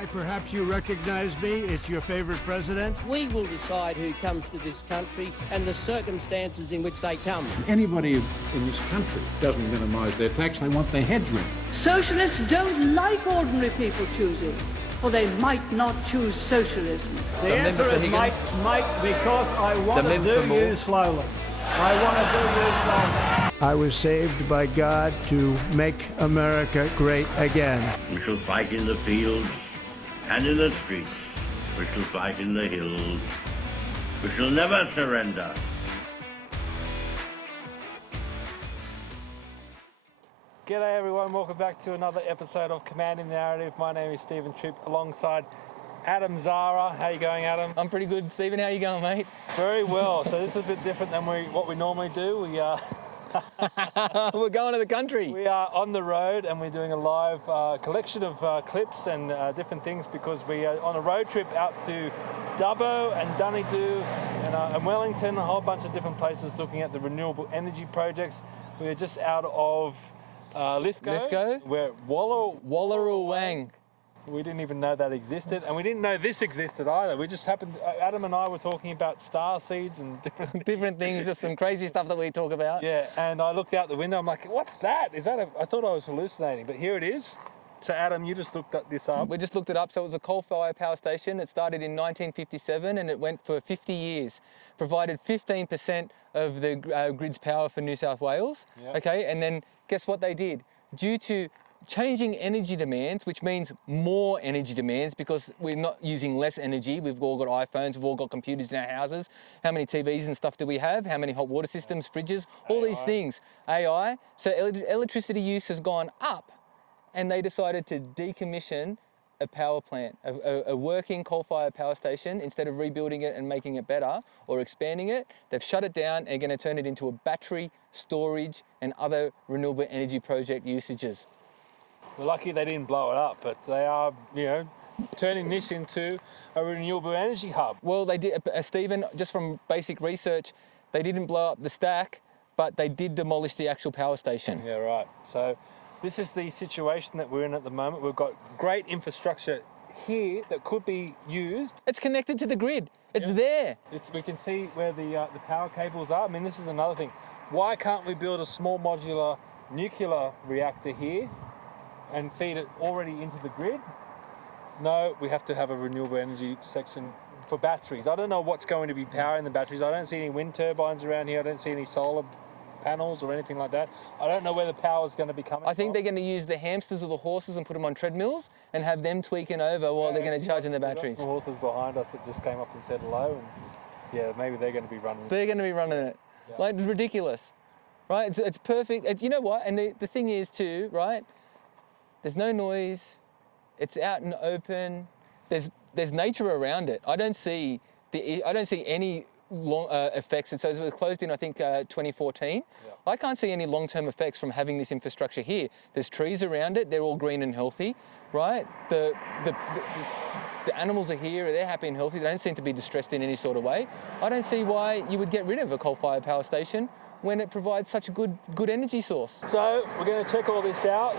Hi, perhaps you recognize me. It's your favorite president. We will decide who comes to this country and the circumstances in which they come. Anybody in this country doesn't minimise their tax. They want their heads rid. Socialists don't like ordinary people choosing, or they might not choose socialism. The answer is might, because I want to do you slowly. I want to do you slowly. I was saved by God to make America great again. We shall fight in the fields and in the streets. We shall fight in the hills. We shall never surrender. G'day everyone, welcome back to another episode of Commanding the Narrative. My name is Tripp alongside Adam Zahra. How you going, Adam? I'm pretty good, Stephen. How you going, mate? Very well. So this is a bit different than what we normally do. We're going to the country. We are on the road and we're doing a live collection of clips and different things because we are on a road trip out to Dubbo and Dunedoo and Wellington, a whole bunch of different places looking at the renewable energy projects. We are just out of Lithgow. We're at Wallaroo. We didn't even know that existed, and we didn't know this existed either. We just happened, Adam and I were talking about star seeds and different things, just some crazy stuff that we talk about. Yeah, and I looked out the window, I'm like, what's that? I thought I was hallucinating, but here it is. So Adam, you just looked this up. We just looked it up. So it was a coal-fired power station. It started in 1957 and it went for 50 years. Provided 15% of the grid's power for New South Wales. Yep. Okay, and then guess what they did? Due to changing energy demands, which means more energy demands because we're not using less energy. We've all got iPhones, we've all got computers in our houses. How many TVs and stuff do we have? How many hot water systems, fridges, all these things. AI. So electricity use has gone up and they decided to decommission a power plant, a working coal-fired power station. Instead of rebuilding it and making it better or expanding it, they've shut it down and are going to turn it into a battery, storage and other renewable energy project usages. We're lucky they didn't blow it up, but they are, turning this into a renewable energy hub. Well, they did, Stephen, just from basic research, they didn't blow up the stack, but they did demolish the actual power station. Yeah, right. So this is the situation that we're in at the moment. We've got great infrastructure here that could be used. It's connected to the grid. It's there. We can see where the power cables are. I mean, this is another thing. Why can't we build a small modular nuclear reactor here and feed it already into the grid? No, we have to have a renewable energy section for batteries. I don't know what's going to be powering the batteries. I don't see any wind turbines around here. I don't see any solar panels or anything like that. I don't know where the power is going to be coming I think from. they're going to use the hamsters or the horses and put them on treadmills and have them tweaking over while they're going to charge in the batteries. Some horses behind us that just came up and said hello. And yeah, maybe they're going to be running. They're going to be running it. Yeah. Like, ridiculous, right? It's perfect. You know what? And the thing is too, right? There's no noise. It's out and open. There's nature around it. I don't see any long effects. So it was closed in, I think, 2014. Yeah. I can't see any long-term effects from having this infrastructure here. There's trees around it. They're all green and healthy, right? The animals are here. They're happy and healthy. They don't seem to be distressed in any sort of way. I don't see why you would get rid of a coal-fired power station when it provides such a good energy source. So we're going to check all this out.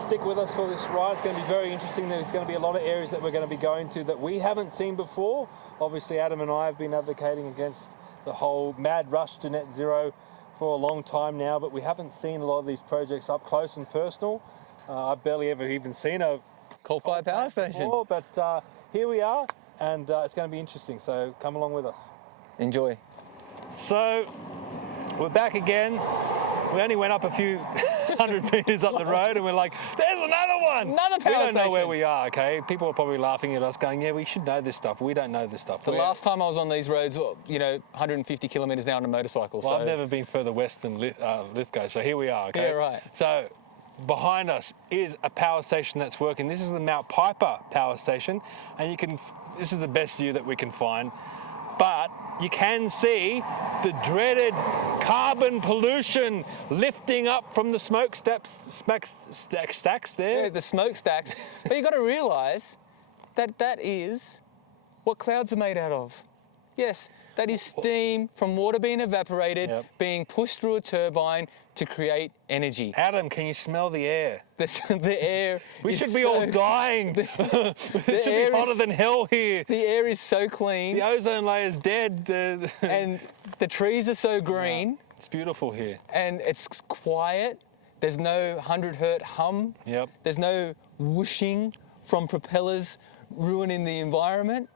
Stick with us for this ride. It's going to be very interesting. There's going to be a lot of areas that we're going to be going to that we haven't seen before. Obviously, Adam and I have been advocating against the whole mad rush to net zero for a long time now, but we haven't seen a lot of these projects up close and personal. I've barely ever even seen a coal-fired power station before, but here we are, and it's going to be interesting. So come along with us. Enjoy. So we're back again. We only went up a few 100 metres up the road and we're like, there's another one! Another power station! We don't know where we are, okay? People are probably laughing at us going, yeah, we should know this stuff. We don't know this stuff. The last time I was on these roads, 150 kilometres now on a motorcycle. Well, so I've never been further west than Lithgow, so here we are, okay? Yeah, right. So behind us is a power station that's working. This is the Mount Piper power station, and this is the best view that we can find. But you can see the dreaded carbon pollution lifting up from the smokestacks there. Yeah, the smokestacks. But you've got to realise that is what clouds are made out of. Yes, That is steam from water being evaporated, being pushed through a turbine to create energy. Adam, can you smell the air? The air We should be all dying. It should be hotter than hell here. The air is so clean. The ozone layer's dead. And the trees are so green. Yeah, it's beautiful here. And it's quiet. There's no 100-hertz hum. Yep. There's no whooshing from propellers ruining the environment.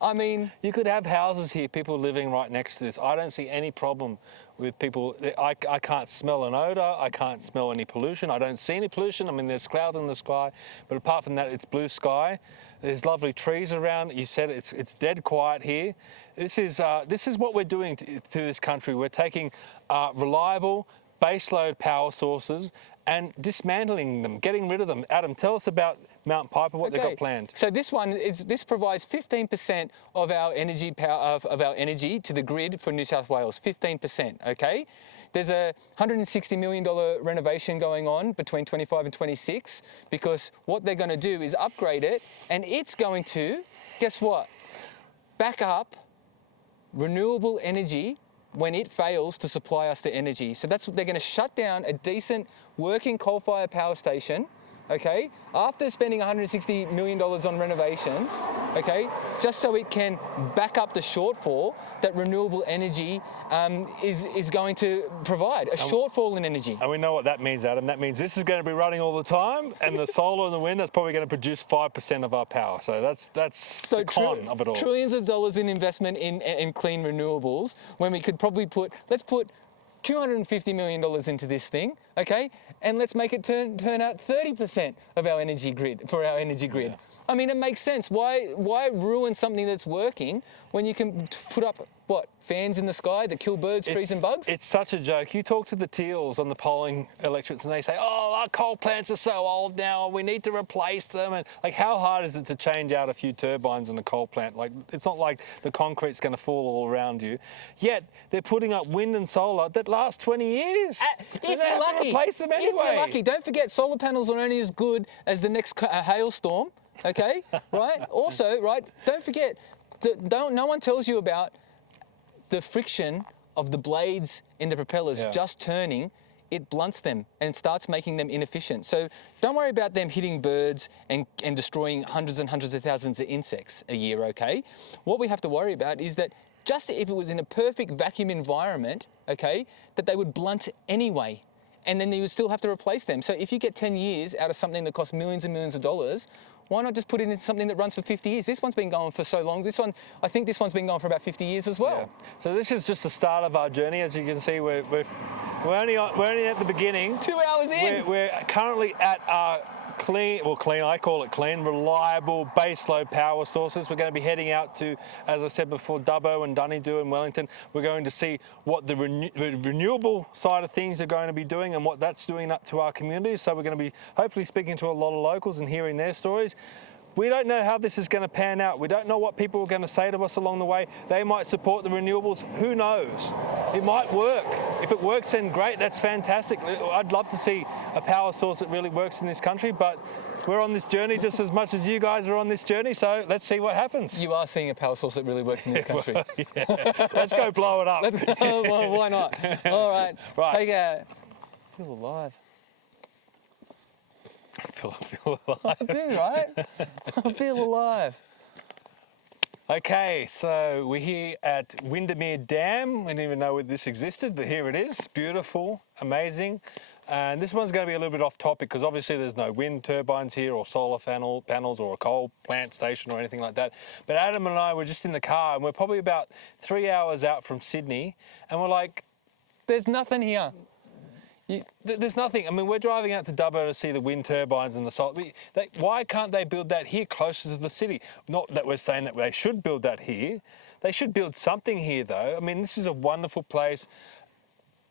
I mean, you could have houses here, people living right next to this. I don't see any problem with people. I can't smell an odour. I can't smell any pollution. I don't see any pollution. I mean, there's clouds in the sky, but apart from that, it's blue sky. There's lovely trees around. You said it's dead quiet here. This is what we're doing to this country. We're taking reliable baseload power sources and dismantling them, getting rid of them. Adam, tell us about Mount Piper, what they've got planned. So this provides 15% of our energy of our energy to the grid for New South Wales. 15%. Okay. There's a $160 million renovation going on between 25 and 26 because what they're going to do is upgrade it, and it's going to, guess what? Back up renewable energy when it fails to supply us the energy. So that's what they're going to shut down a decent working coal-fired power station, okay, after spending $160 million on renovations, okay, just so it can back up the shortfall that renewable energy is going to provide, a shortfall in energy. And we know what that means, Adam. That means this is going to be running all the time, and the solar and the wind, that's probably going to produce 5% of our power. So that's so the con of it all. Trillions of dollars in investment in clean renewables, when we could probably let's put $250 million into this thing, okay? And let's make it turn out 30% of our energy grid, for our energy grid. Yeah. I mean, it makes sense. Why ruin something that's working when you can put up, what, fans in the sky that kill birds, trees and bugs? It's such a joke. You talk to the Teals on the polling electorates and they say, oh, our coal plants are so old now, we need to replace them. And like, how hard is it to change out a few turbines in a coal plant? Like, it's not like the concrete's going to fall all around you. Yet, they're putting up wind and solar that last 20 years. If you're lucky. Replace them anyway. If you're lucky. Don't forget, solar panels are only as good as the next hailstorm. Okay, right? Also, right, don't forget, no one tells you about the friction of the blades in the propellers just turning. It blunts them and starts making them inefficient. So don't worry about them hitting birds and destroying hundreds and hundreds of thousands of insects a year, okay? What we have to worry about is that just if it was in a perfect vacuum environment, okay, that they would blunt anyway. And then you would still have to replace them. So if you get 10 years out of something that costs millions and millions of dollars, why not just put it into something that runs for 50 years? This one's been going for so long. I think this one's been going for about 50 years as well. Yeah. So this is just the start of our journey. As you can see, we're only at the beginning. 2 hours in. We're currently at our I call it clean, reliable baseload power sources. We're going to be heading out to, as I said before, Dubbo and Dunedoo and Wellington. We're going to see what the renewable side of things are going to be doing and what that's doing up to our communities. So we're going to be hopefully speaking to a lot of locals and hearing their stories. We don't know how this is going to pan out. We don't know what people are going to say to us along the way. They might support the renewables. Who knows? It might work. If it works, then great. That's fantastic. I'd love to see a power source that really works in this country, but we're on this journey just as much as you guys are on this journey, so let's see what happens. You are seeing a power source that really works in this country. Let's go blow it up. Well, why not? All right. Take a... Feel alive. I feel alive. I do, right? I feel alive. Okay, so we're here at Windermere Dam. We didn't even know this existed, but here it is. Beautiful, amazing. And this one's going to be a little bit off topic because obviously there's no wind turbines here or solar panels or a coal plant station or anything like that. But Adam and I were just in the car and we're probably about 3 hours out from Sydney and we're like, there's nothing here. There's nothing. I mean, we're driving out to Dubbo to see the wind turbines and the solar. Why can't they build that here closer to the city? Not that we're saying that they should build that here. They should build something here, though. I mean, this is a wonderful place.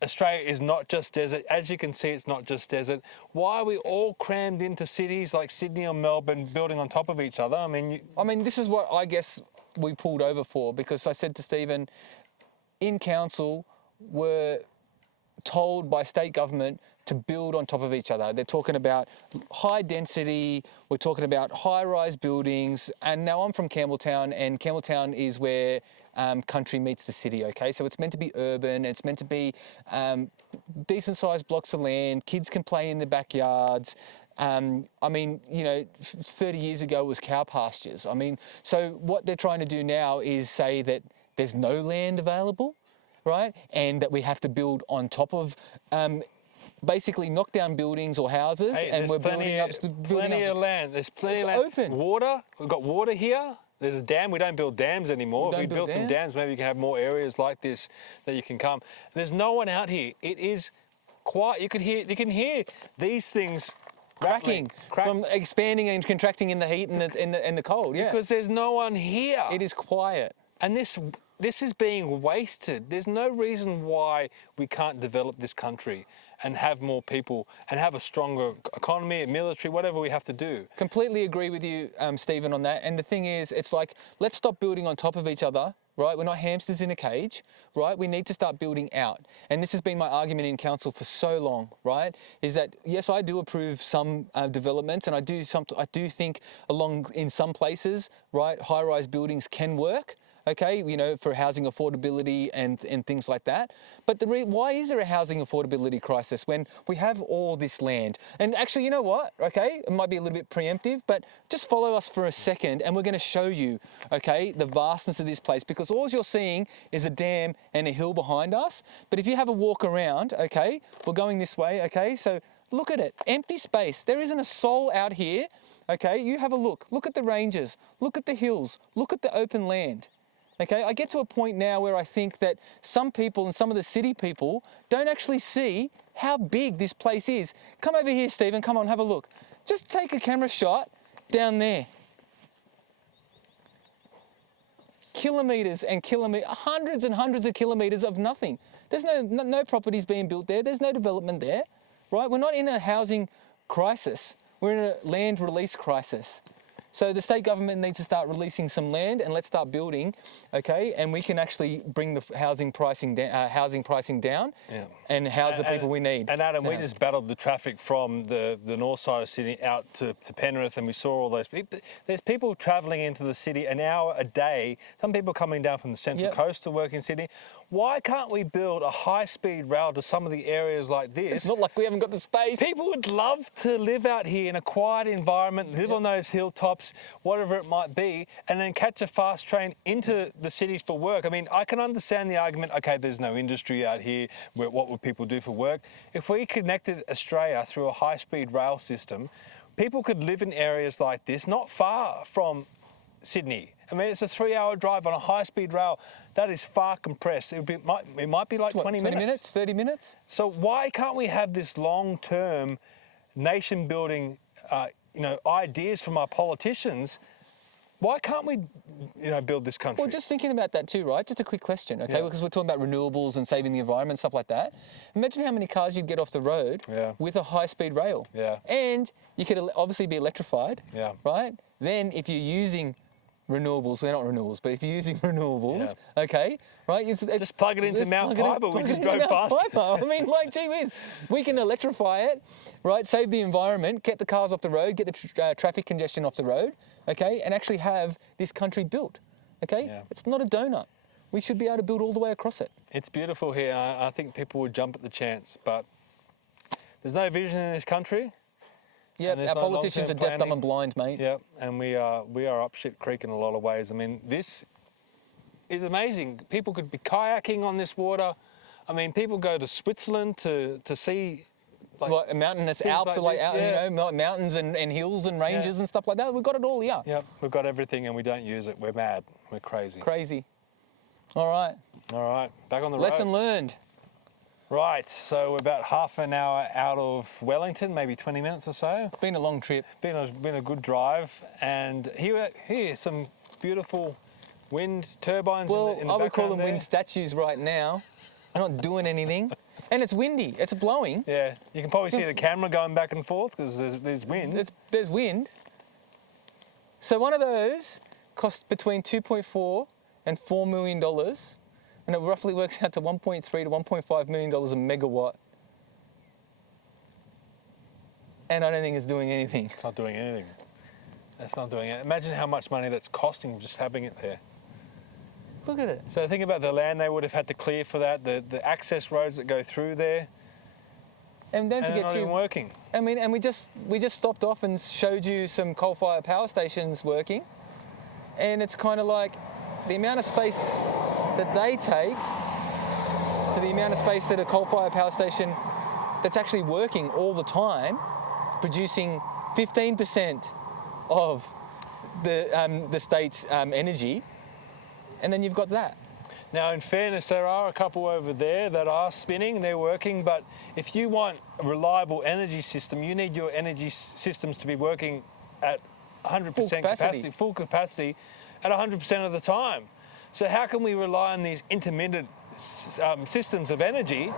Australia is not just desert. As you can see, it's not just desert. Why are we all crammed into cities like Sydney or Melbourne building on top of each other? I mean, this is what I guess we pulled over for, because I said to Stephen, in council, we're told by state government to build on top of each other. They're talking about high density, we're talking about high-rise buildings, and now I'm from Campbelltown, and Campbelltown is where country meets the city, okay? So it's meant to be urban, it's meant to be decent-sized blocks of land, kids can play in the backyards. I mean, you know, 30 years ago it was cow pastures. I mean, so what they're trying to do now is say that there's no land available, right? And that we have to build on top of basically knock down buildings or houses, and we're building up plenty of land. There's plenty of land. Open. Water. We've got water here. There's a dam. We don't build dams anymore. If we built some dams, maybe you can have more areas like this that you can come. There's no one out here. It is quiet. You can hear these things cracking from expanding and contracting in the heat and the cold. Yeah. Because there's no one here. It is quiet. And this is being wasted. There's no reason why we can't develop this country and have more people and have a stronger economy, military, whatever we have to do. Completely agree with you, Stephen, on that. And the thing is, it's like, let's stop building on top of each other, right? We're not hamsters in a cage, right? We need to start building out. And this has been my argument in council for so long, right? Is that, yes, I do approve some developments, and I do think in some places, right, high-rise buildings can work. Okay, you know, for housing affordability and things like that. But why is there a housing affordability crisis when we have all this land? And actually, you know what, okay, it might be a little bit preemptive, but just follow us for a second and we're going to show you, okay, the vastness of this place, because all you're seeing is a dam and a hill behind us. But if you have a walk around, okay, we're going this way, okay, so look at it, empty space. There isn't a soul out here, okay? You have a look at the ranges, look at the hills, look at the open land. Okay, I get to a point now where I think that some people and some of the city people don't actually see how big this place is. Come over here, Stephen, come on, have a look. Just take a camera shot down there. Kilometres and kilometres, hundreds and hundreds of kilometres of nothing. There's no properties being built there, there's no development there, right? We're not in a housing crisis, we're in a land release crisis. So the state government needs to start releasing some land, and let's start building, okay? And we can actually bring the housing pricing down, and house the people we need. And Adam, we just battled the traffic from the north side of Sydney out to Penrith, and we saw all those people. There's people travelling into the city an hour a day. Some people coming down from the Central Coast to work in Sydney. Why can't we build a high-speed rail to some of the areas like this? It's not like we haven't got the space. People would love to live out here in a quiet environment, live on those hilltops, whatever it might be, and then catch a fast train into the cities for work. I mean, I can understand the argument, okay, there's no industry out here, what would people do for work? If we connected Australia through a high-speed rail system, people could live in areas like this, not far from Sydney. I mean, it's a 3-hour drive on a high-speed rail. That is far compressed. It might be like 20 minutes. 30 minutes? So why can't we have this long-term nation-building, ideas from our politicians? Why can't we, build this country? Well, just thinking about that too, right? Just a quick question, okay? Because we're talking about renewables and saving the environment, stuff like that. Imagine how many cars you'd get off the road with a high-speed rail. Yeah. And you could obviously be electrified, right? Then if you're using renewables, they're not renewables, but if you're using renewables, okay, right? Just plug it into Mount Piper, we just drove past. I mean, like, gee whiz, we can electrify it, right? Save the environment, get the cars off the road, get the traffic congestion off the road, okay? And actually have this country built, okay? Yeah. It's not a donut. We should be able to build all the way across it. It's beautiful here. I think people would jump at the chance, but there's no vision in this country. Yeah, our politicians are deaf, dumb and blind, mate. Yeah, and we are up shit creek in a lot of ways. I mean, this is amazing. People could be kayaking on this water. I mean, people go to Switzerland to see like mountainous Alps, mountains and hills and ranges and stuff like that. We've got it all here. Yep, we've got everything and we don't use it. We're mad. We're crazy. Crazy. All right. Back on the road. Lesson learned. Right, so we're about half an hour out of Wellington, maybe 20 minutes or so. Been a long trip. Been a good drive, and here some beautiful wind turbines in the background. I would call them wind statues right now. They're not doing anything. And it's windy, it's blowing. Yeah, you can probably see the camera going back and forth because there's wind. There's wind. So one of those costs between $2.4 and $4 million. and it roughly works out to $1.3 to $1.5 million a megawatt. And I don't think it's doing anything. It's not doing anything. It's not doing it. Imagine how much money that's costing just having it there. Look at it. So think about the land they would have had to clear for that, the access roads that go through there. And don't And forget not even working. I mean, and we just stopped off and showed you some coal-fired power stations working, and it's kind of like the amount of space that they take to the amount of space that a coal-fired power station that's actually working all the time, producing 15% of the state's energy, and then you've got that. Now, in fairness, there are a couple over there that are spinning, they're working, but if you want a reliable energy system, you need your energy systems to be working at 100% full capacity at 100% of the time. So how can we rely on these intermittent systems of energy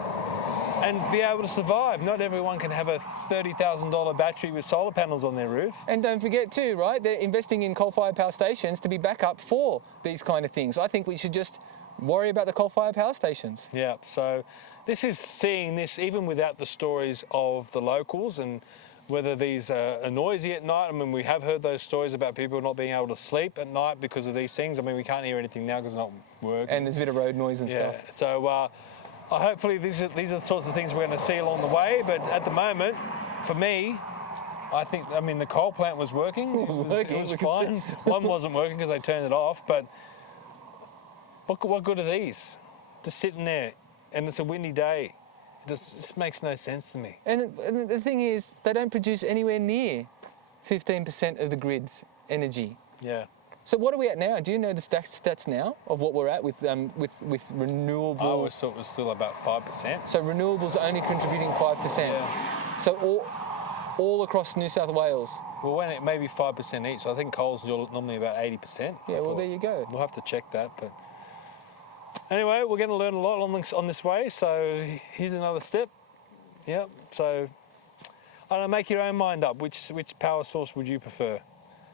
and be able to survive? Not everyone can have a $30,000 battery with solar panels on their roof. And don't forget too, right, they're investing in coal-fired power stations to be backup for these kind of things. I think we should just worry about the coal-fired power stations. Yeah, so this is seeing this even without the stories of the locals and whether these are noisy at night. I mean, we have heard those stories about people not being able to sleep at night because of these things. I mean, we can't hear anything now because it's not working. And there's a bit of road noise and stuff. So hopefully these are the sorts of things we're going to see along the way. But at the moment, for me, I mean, the coal plant was working. It was fine. One wasn't working because they turned it off. But what good are these? Just sitting there, and it's a windy day. It just makes no sense to me. And the thing is, they don't produce anywhere near 15% of the grid's energy. Yeah. So what are we at now? Do you know the stats now of what we're at with renewable? I always thought it was still about 5%. So renewables are only contributing 5%. Yeah. So all across New South Wales. Well, when it may be 5% each, I think coal's normally about 80%. Yeah, well, there you go. We'll have to check that, but anyway, we're going to learn a lot on this way, so here's another step. Yep, so I don't know, make your own mind up. Which power source would you prefer?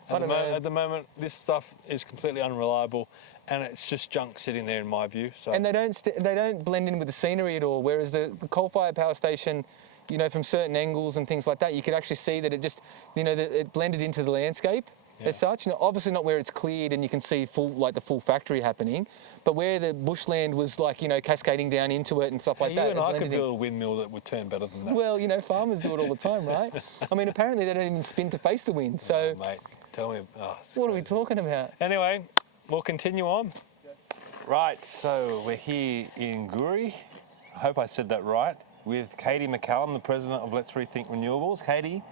At the moment, this stuff is completely unreliable, and it's just junk sitting there, in my view. So. And they don't blend in with the scenery at all. Whereas the coal-fired power station, you know, from certain angles and things like that, you could actually see that it just, you know, that it blended into the landscape. Yeah. As such, you know, obviously not where it's cleared and you can see the full factory happening, but where the bushland was, like, you know, cascading down into it and stuff like that. You and I could build a windmill that would turn better than that. Well, you know, farmers do it all the time, right? I mean, apparently they don't even spin to face the wind. So, mate, tell me. What are we talking about? Anyway, we'll continue on. Right, so we're here in Goori. I hope I said that right. With Katy McCallum, the president of Let's Rethink Renewables. Katy,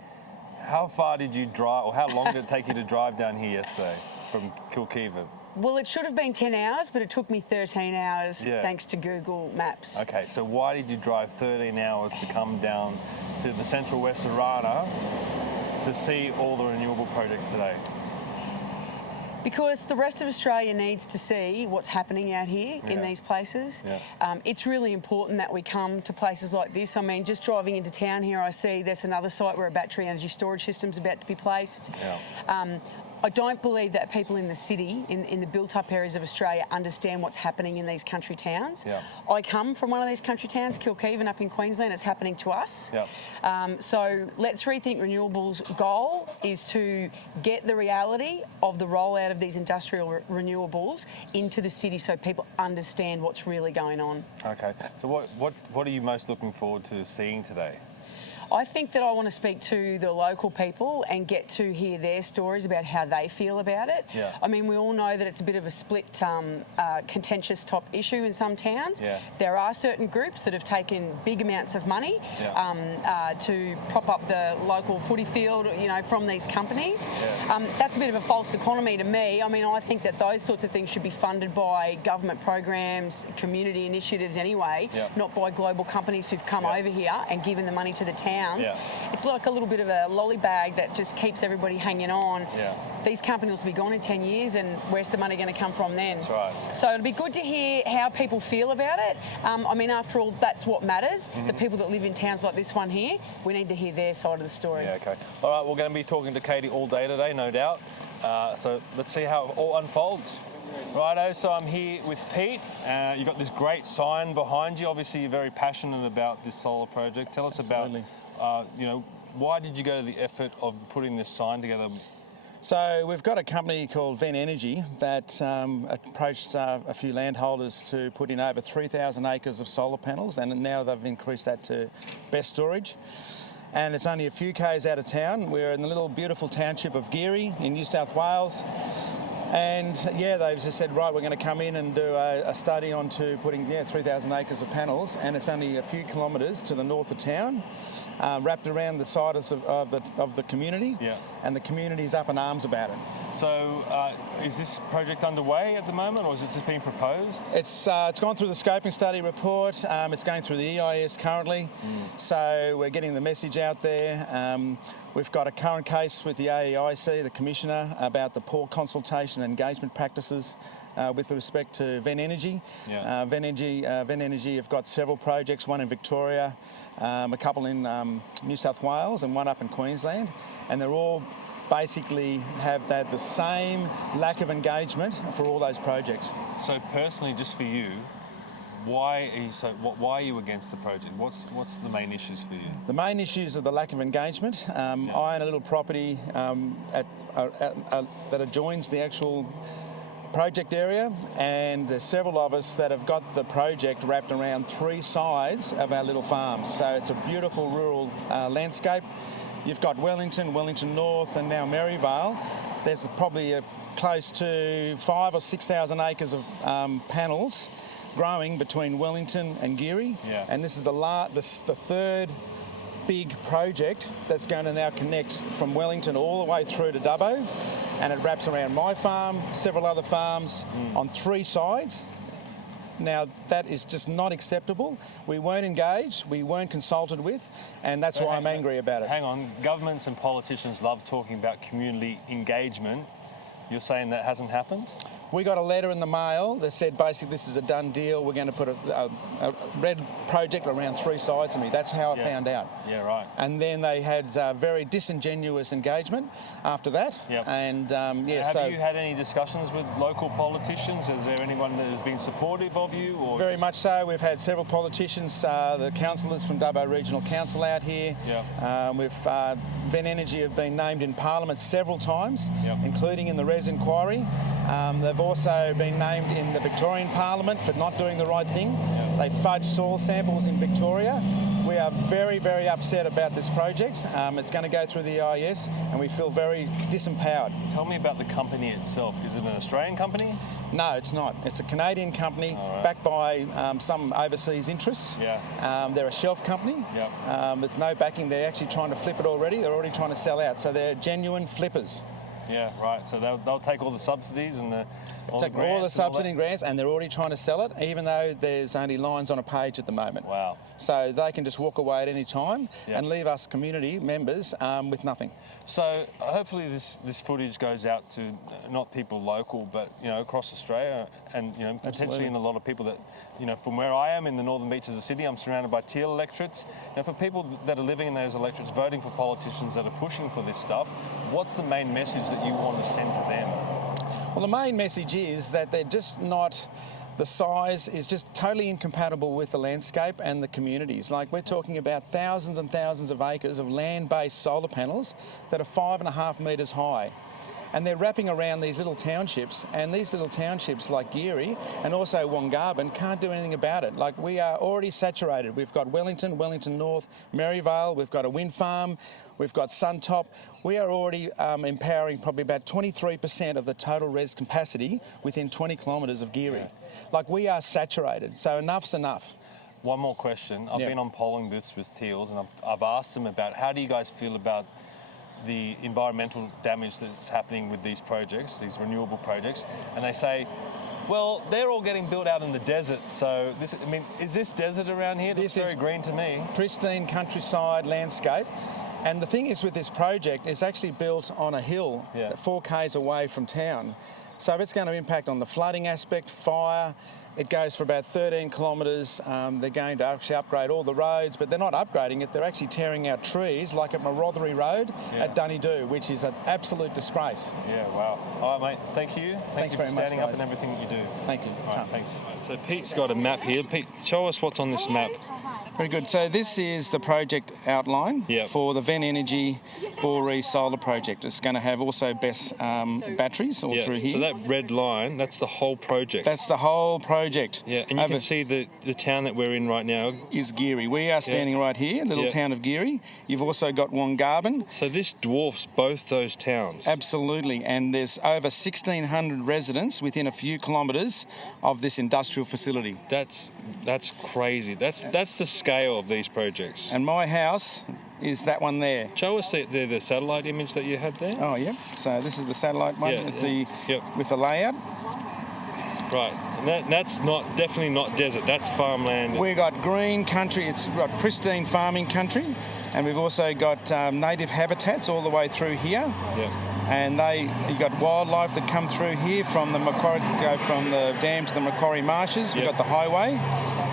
how far did you drive, or how long did it take you to drive down here yesterday from Kilkivan? Well, it should have been 10 hours, but it took me 13 hours thanks to Google Maps. Okay, so why did you drive 13 hours to come down to the Central West Orana to see all the renewable projects today? Because the rest of Australia needs to see what's happening out here in these places. Yeah. It's really important that we come to places like this. I mean, just driving into town here, I see there's another site where a battery energy storage system's about to be placed. Yeah. I don't believe that people in the city, in the built-up areas of Australia, understand what's happening in these country towns. Yeah. I come from one of these country towns, Kilkivan, up in Queensland. It's happening to us. Yeah. So Let's Rethink Renewables' goal is to get the reality of the rollout of these industrial renewables into the city so people understand what's really going on. Okay. So what are you most looking forward to seeing today? I think that I want to speak to the local people and get to hear their stories about how they feel about it. Yeah. I mean, we all know that it's a bit of a split, contentious top issue in some towns. Yeah. There are certain groups that have taken big amounts of money to prop up the local footy field, you know, from these companies. Yeah. That's a bit of a false economy to me. I mean, I think that those sorts of things should be funded by government programs, community initiatives anyway, not by global companies who've come over here and given the money to the town. Yeah. It's like a little bit of a lolly bag that just keeps everybody hanging on. Yeah. These companies will be gone in 10 years, and where's the money going to come from then? That's right. So it'll be good to hear how people feel about it. I mean, after all, that's what matters. Mm-hmm. The people that live in towns like this one here, we need to hear their side of the story. Yeah, okay. All right, we're going to be talking to Katy all day today, no doubt. So let's see how it all unfolds. Righto, so I'm here with Pete. You've got this great sign behind you. Obviously, you're very passionate about this solar project. Tell us Absolutely. about, why did you go to the effort of putting this sign together? So we've got a company called Ven Energy that approached a few landholders to put in over 3,000 acres of solar panels, and now they've increased that to best storage. And it's only a few k's out of town. We're in the little beautiful township of Geary in New South Wales. And yeah, they've just said, right, we're going to come in and do a study onto putting 3,000 acres of panels, and it's only a few kilometres to the north of town, wrapped around the side of the community, and the community's up in arms about it. So is this project underway at the moment, or is it just being proposed? It's gone through the scoping study report. It's going through the EIS currently, so we're getting the message out there. We've got a current case with the AEIC, the Commissioner, about the poor consultation and engagement practices with respect to Ven Energy. Ven Energy have got several projects, one in Victoria, a couple in New South Wales and one up in Queensland, and they're all basically have the same lack of engagement for all those projects. So personally, just for you, why are you against the project? What's the main issues for you? The main issues are the lack of engagement. I own a little property that adjoins the actual project area, and there's several of us that have got the project wrapped around 3 sides of our little farms. So it's a beautiful rural landscape. You've got Wellington, Wellington North, and now Maryvale. There's probably close to 5,000 or 6,000 acres of panels growing between Wellington and Geary, and this is the third big project that's going to now connect from Wellington all the way through to Dubbo, and it wraps around my farm, several other farms on 3 sides. Now, that is just not acceptable. We weren't engaged, we weren't consulted with, and that's why I'm angry about it. Hang on, governments and politicians love talking about community engagement. You're saying that hasn't happened? We got a letter in the mail that said basically this is a done deal. We're going to put a red project around 3 sides of me. That's how I found out. Yeah, right. And then they had very disingenuous engagement after that. And have you had any discussions with local politicians? Is there anyone that has been supportive of you? Or very much so. We've had several politicians, the councillors from Dubbo Regional Council out here. Ven Energy have been named in Parliament several times, including in the REZ inquiry. They've also been named in the Victorian Parliament for not doing the right thing. They fudged soil samples in Victoria. We are very, very upset about this project. It's going to go through the EIS, and we feel very disempowered. Tell me about the company itself. Is it an Australian company? No, it's not. It's a Canadian company backed by some overseas interests. They're a shelf company with no backing. They're actually trying to flip it already. They're already trying to sell out. So they're genuine flippers. Yeah, right. So they'll take all the subsidies and all the subsidy and grants, and they're already trying to sell it, even though there's only lines on a page at the moment. Wow. So they can just walk away at any time and leave us community members with nothing. So hopefully this footage goes out to not people local, but across Australia, and potentially in a lot of people that from where I am in the northern beaches of the city, I'm surrounded by teal electorates. Now, for people that are living in those electorates, voting for politicians that are pushing for this stuff, what's the main message that you want to send to them? Well, the main message is that they're just not. The size is just totally incompatible with the landscape and the communities. Like, we're talking about thousands and thousands of acres of land-based solar panels that are 5.5 metres high. And they're wrapping around these little townships, and these little townships like Geary and also Wongarbin can't do anything about it. Like, we are already saturated. We've got Wellington, Wellington North, Maryvale, we've got a wind farm, we've got Suntop. We are already empowering probably about 23% of the total REZ capacity within 20 kilometres of Geary. Like, we are saturated, so enough's enough. One more question. I've been on polling booths with Teals, and I've asked them about how do you guys feel about the environmental damage that's happening with these projects, these renewable projects, and they say, well, they're all getting built out in the desert, so is this desert around here? It looks very green to me. Pristine countryside landscape. And the thing is with this project, it's actually built on a hill 4 k's away from town. So it's going to impact on the flooding aspect, fire. It goes for about 13 kilometres. They're going to actually upgrade all the roads, but they're not upgrading it. They're actually tearing out trees, like at Marothery Road at Dunedoo, which is an absolute disgrace. Yeah, wow. All right, mate. Thank you. Thank you for standing up and everything that you do. Thank you. All right, thanks. So Pete's got a map here. Pete, show us what's on this map. Very good. So this is the project outline for the Ven Energy CWOREZ solar project. It's going to have also BESS batteries all through here. So that red line, that's the whole project. That's the whole project. Yeah, and you can see the town that we're in right now is Geary. We are standing right here, the little town of Geary. You've also got Wongarbin. So this dwarfs both those towns. Absolutely, and there's over 1,600 residents within a few kilometres of this industrial facility. That's crazy. That's the scale of these projects. And my house is that one there. Show us the satellite image that you had there. Oh, yep. So this is the satellite one with the layout. Right, and that's definitely not desert. That's farmland. We've got green country. It's got pristine farming country, and we've also got native habitats all the way through here. Yep. And you got wildlife that come through here from the Macquarie, go from the dam to the Macquarie marshes. We've got the highway.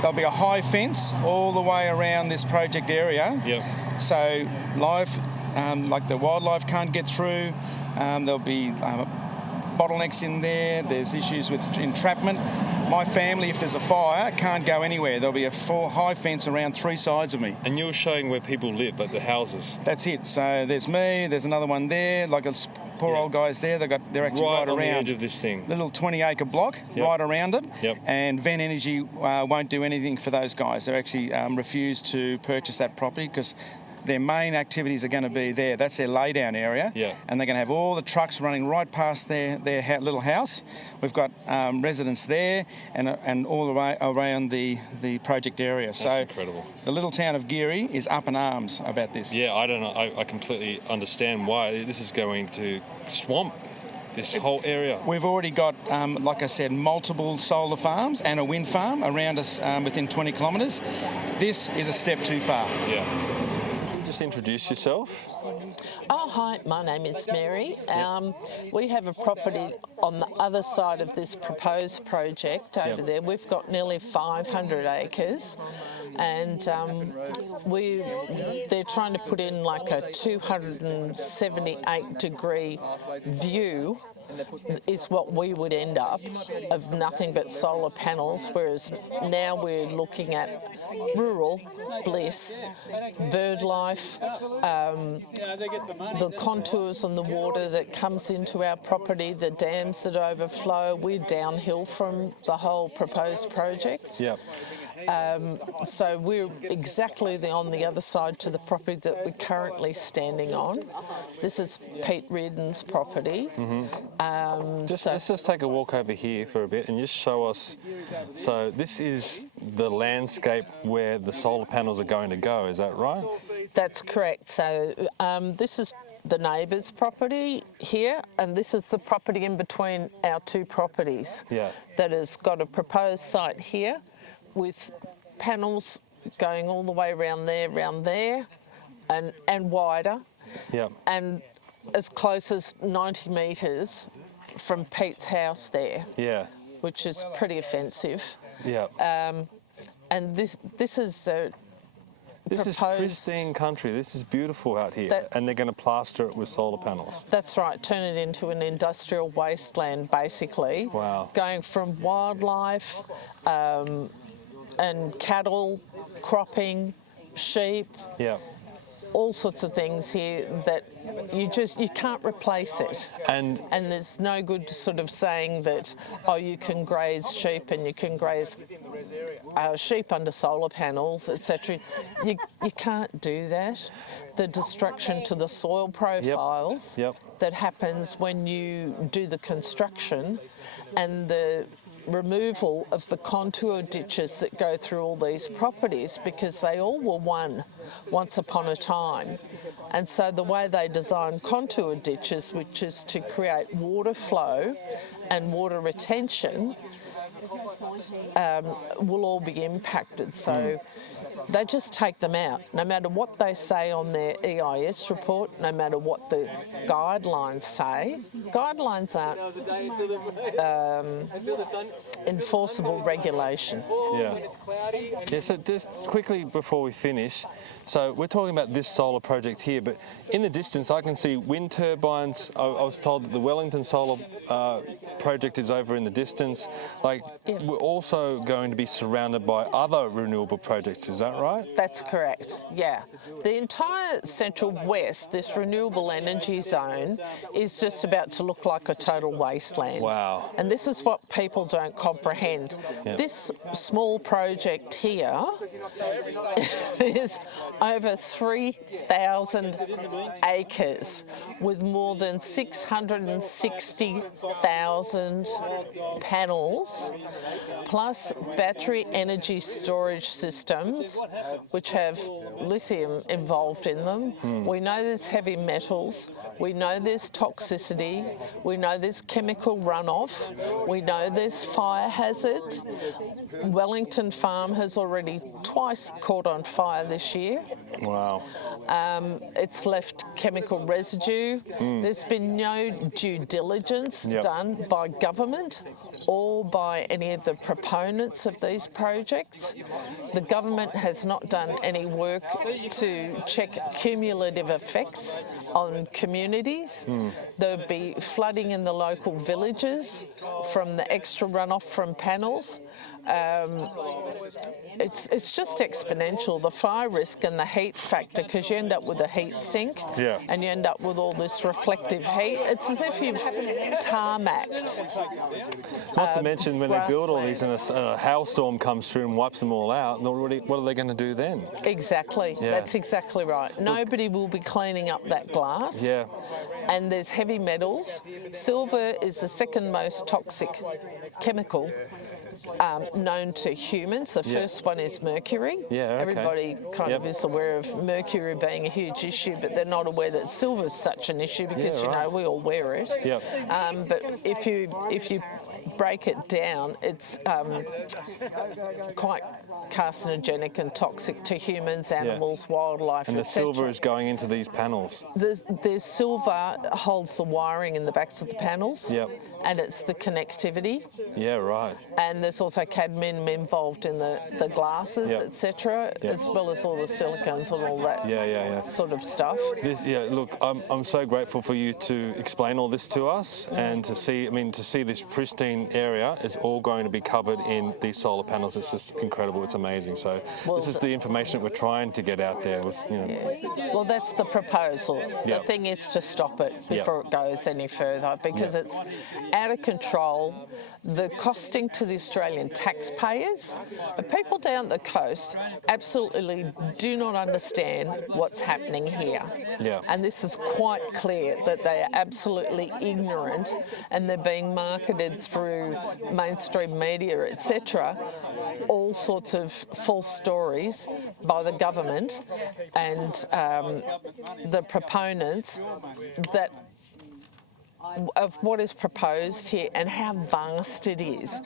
There'll be a high fence all the way around this project area. Yep. So life, like the wildlife can't get through. There'll be bottlenecks in there. There's issues with entrapment. My family, if there's a fire, can't go anywhere. There'll be a high fence around 3 sides of me. And you're showing where people live, like the houses. That's it. So there's me. There's another one there. Like a poor old guys there. They're actually right on around the edge of this thing. The little 20-acre block right around it. Yep. And Ven Energy won't do anything for those guys. They actually refused to purchase that property because their main activities are going to be there. That's their laydown area. Yeah. And they're going to have all the trucks running right past their little house. We've got residents there and all the way around the project area. That's so incredible. The little town of Geary is up in arms about this. Yeah, I don't know. I completely understand why this is going to swamp this whole area. We've already got, like I said, multiple solar farms and a wind farm around us within 20 kilometres. This is a step too far. Yeah. Just introduce yourself. Oh, hi, my name is Mary. We have a property on the other side of this proposed project over there. We've got nearly 500 acres and they're trying to put in like a 278-degree view is what we would end up of nothing but solar panels, whereas now we're looking at rural bliss, bird life, the contours on the water that comes into our property, the dams that overflow. We're downhill from the whole proposed project. Yeah. So we're exactly on the other side to the property that we're currently standing on. This is Pete Reardon's property. Mm-hmm. Let's just take a walk over here for a bit and just show us. So this is the landscape where the solar panels are going to go, is that right? That's correct. So this is the neighbour's property here, and this is the property in between our two properties that has got a proposed site here with panels going all the way around there, and wider, and as close as 90 metres from Pete's house there, which is pretty offensive. And this is this is pristine country. This is beautiful out here, and they're going to plaster it with solar panels. That's right. Turn it into an industrial wasteland, basically. Wow. Going from wildlife and cattle, cropping, sheep, all sorts of things here that you can't replace it. And there's no good sort of saying that, oh, you can graze sheep and you can graze sheep under solar panels, etc. You can't do that. The destruction to the soil profiles that happens when you do the construction and the removal of the contour ditches that go through all these properties, because they all were one once upon a time. And so the way they design contour ditches, which is to create water flow and water retention, will all be impacted. So They just take them out, no matter what they say on their EIS report, no matter what the guidelines say. Guidelines aren't enforceable regulation. Yeah. Yeah, so just quickly before we finish, so we're talking about this solar project here, but in the distance I can see wind turbines. I was told that the Wellington solar project is over in the distance. Like, we're also going to be surrounded by other renewable projects, is that right? That's correct, yeah. The entire Central West, this renewable energy zone, is just about to look like a total wasteland. Wow. And this is what people don't comprehend. Yep. This small project here is over 3,000 acres with more than 660,000 panels, plus battery energy storage systems which have lithium involved in them. We know there's heavy metals, we know there's toxicity, we know there's chemical runoff, we know there's fire hazard. Wellington Farm has already twice caught on fire this year. Wow. It's left chemical residue. There's been no due diligence done by government or by any of the proponents of these projects. The government has not done any work to check cumulative effects on communities. There'll be flooding in the local villages from the extra runoff from panels. It's just exponential, the fire risk and the heat factor, because you end up with a heat sink and you end up with all this reflective heat. It's as if you've tarmacked. Not to mention when they build all these and a hailstorm comes through and wipes them all out, what are they going to do then? Exactly, that's exactly right. Nobody will be cleaning up that glass. Yeah. And there's heavy metals. Silver is the second most toxic chemical known to humans. The first one is mercury. Everybody kind of is aware of mercury being a huge issue, but they're not aware that silver is such an issue because, you know, we all wear it. But if you break it down, it's quite carcinogenic and toxic to humans, animals, wildlife, and the silver is going into these panels. The silver holds the wiring in the backs of the panels, and it's the connectivity. Yeah, right. And there's also cadmium involved in the glasses, etc., as well as all the silicons and all that sort of stuff. Look, I'm so grateful for you to explain all this to us and to see, to see this pristine area is all going to be covered in these solar panels. It's just incredible. It's amazing. So this is the information that we're trying to get out there. Well, that's the proposal. The thing is to stop it before it goes any further, because it's out of control. The costing to the Australian taxpayers, people down the coast absolutely do not understand what's happening here. And this is quite clear that they are absolutely ignorant, and they're being marketed through mainstream media, etc., all sorts of false stories by the government and the proponents that of what is proposed here and how vast it is.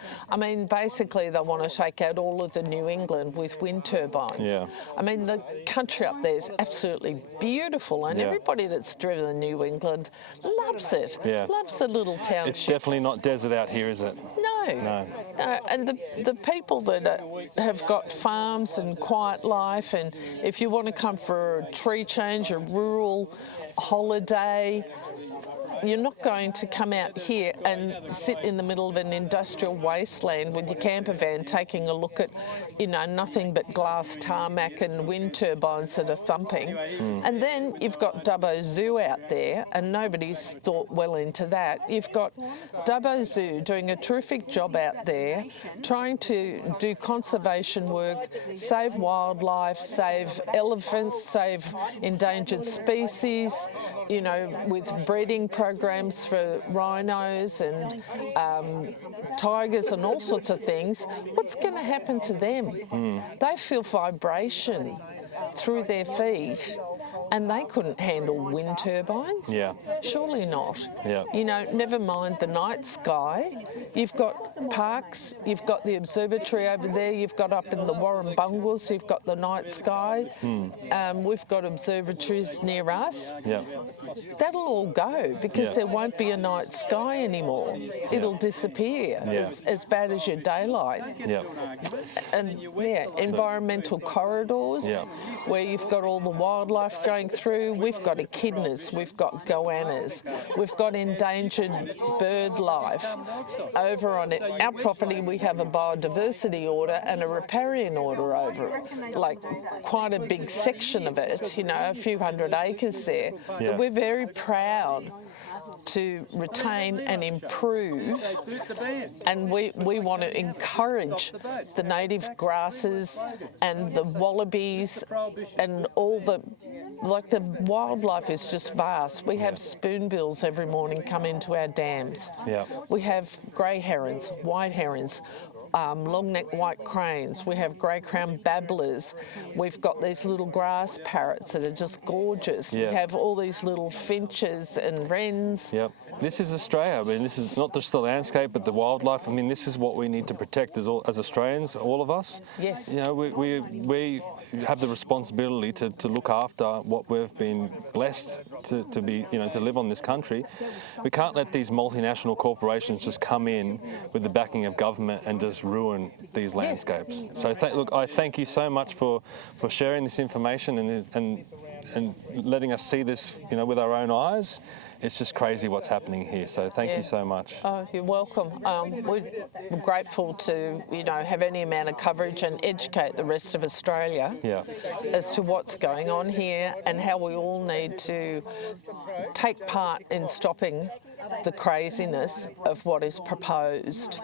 Basically they want to take out all of the New England with wind turbines. The country up there is absolutely beautiful, and everybody that's driven the New England loves it. Loves the little townships. It's definitely not desert out here, is it? No. And the people that have got farms and quiet life, and if you want to come for a tree change, a rural holiday, you're not going to come out here and sit in the middle of an industrial wasteland with your camper van taking a look at, nothing but glass tarmac and wind turbines that are thumping. And then you've got Dubbo Zoo out there, and nobody's thought well into that. You've got Dubbo Zoo doing a terrific job out there, trying to do conservation work, save wildlife, save elephants, save endangered species, with breeding programs for rhinos and tigers and all sorts of things. What's going to happen to them? They feel vibration through their feet and they couldn't handle wind turbines. Yeah. Surely not. Yeah. You know, never mind the night sky. You've got parks, you've got the observatory over there, you've got up in the Warrumbungles, you've got the night sky. We've got observatories near us. Yeah. That'll all go because there won't be a night sky anymore. It'll disappear as bad as your daylight. Yeah. And environmental corridors where you've got all the wildlife going through. We've got echidnas, we've got goannas, we've got endangered bird life. Over on our property we have a biodiversity order and a riparian order over it, like quite a big section of it, you know, a few hundred acres there. But we're very proud to retain and improve, and we want to encourage the native grasses and the wallabies and all the wildlife is just vast. We have spoonbills every morning come into our dams. We have grey herons, white herons, long-necked white cranes. We have grey-crowned babblers. We've got these little grass parrots that are just gorgeous. We have all these little finches and wrens. Yep. This is Australia. I mean, this is not just the landscape, but the wildlife. I mean, this is what we need to protect as Australians, all of us. Yes. You know, we have the responsibility to look after what we've been blessed to be, you know, to live on this country. We can't let these multinational corporations just come in with the backing of government and just ruin these landscapes. So look, I thank you so much for sharing this information and letting us see this, you know, with our own eyes. It's just crazy what's happening here. So thank you so much. Oh, you're welcome. We're grateful to, you know, have any amount of coverage and educate the rest of Australia as to what's going on here and how we all need to take part in stopping the craziness of what is proposed.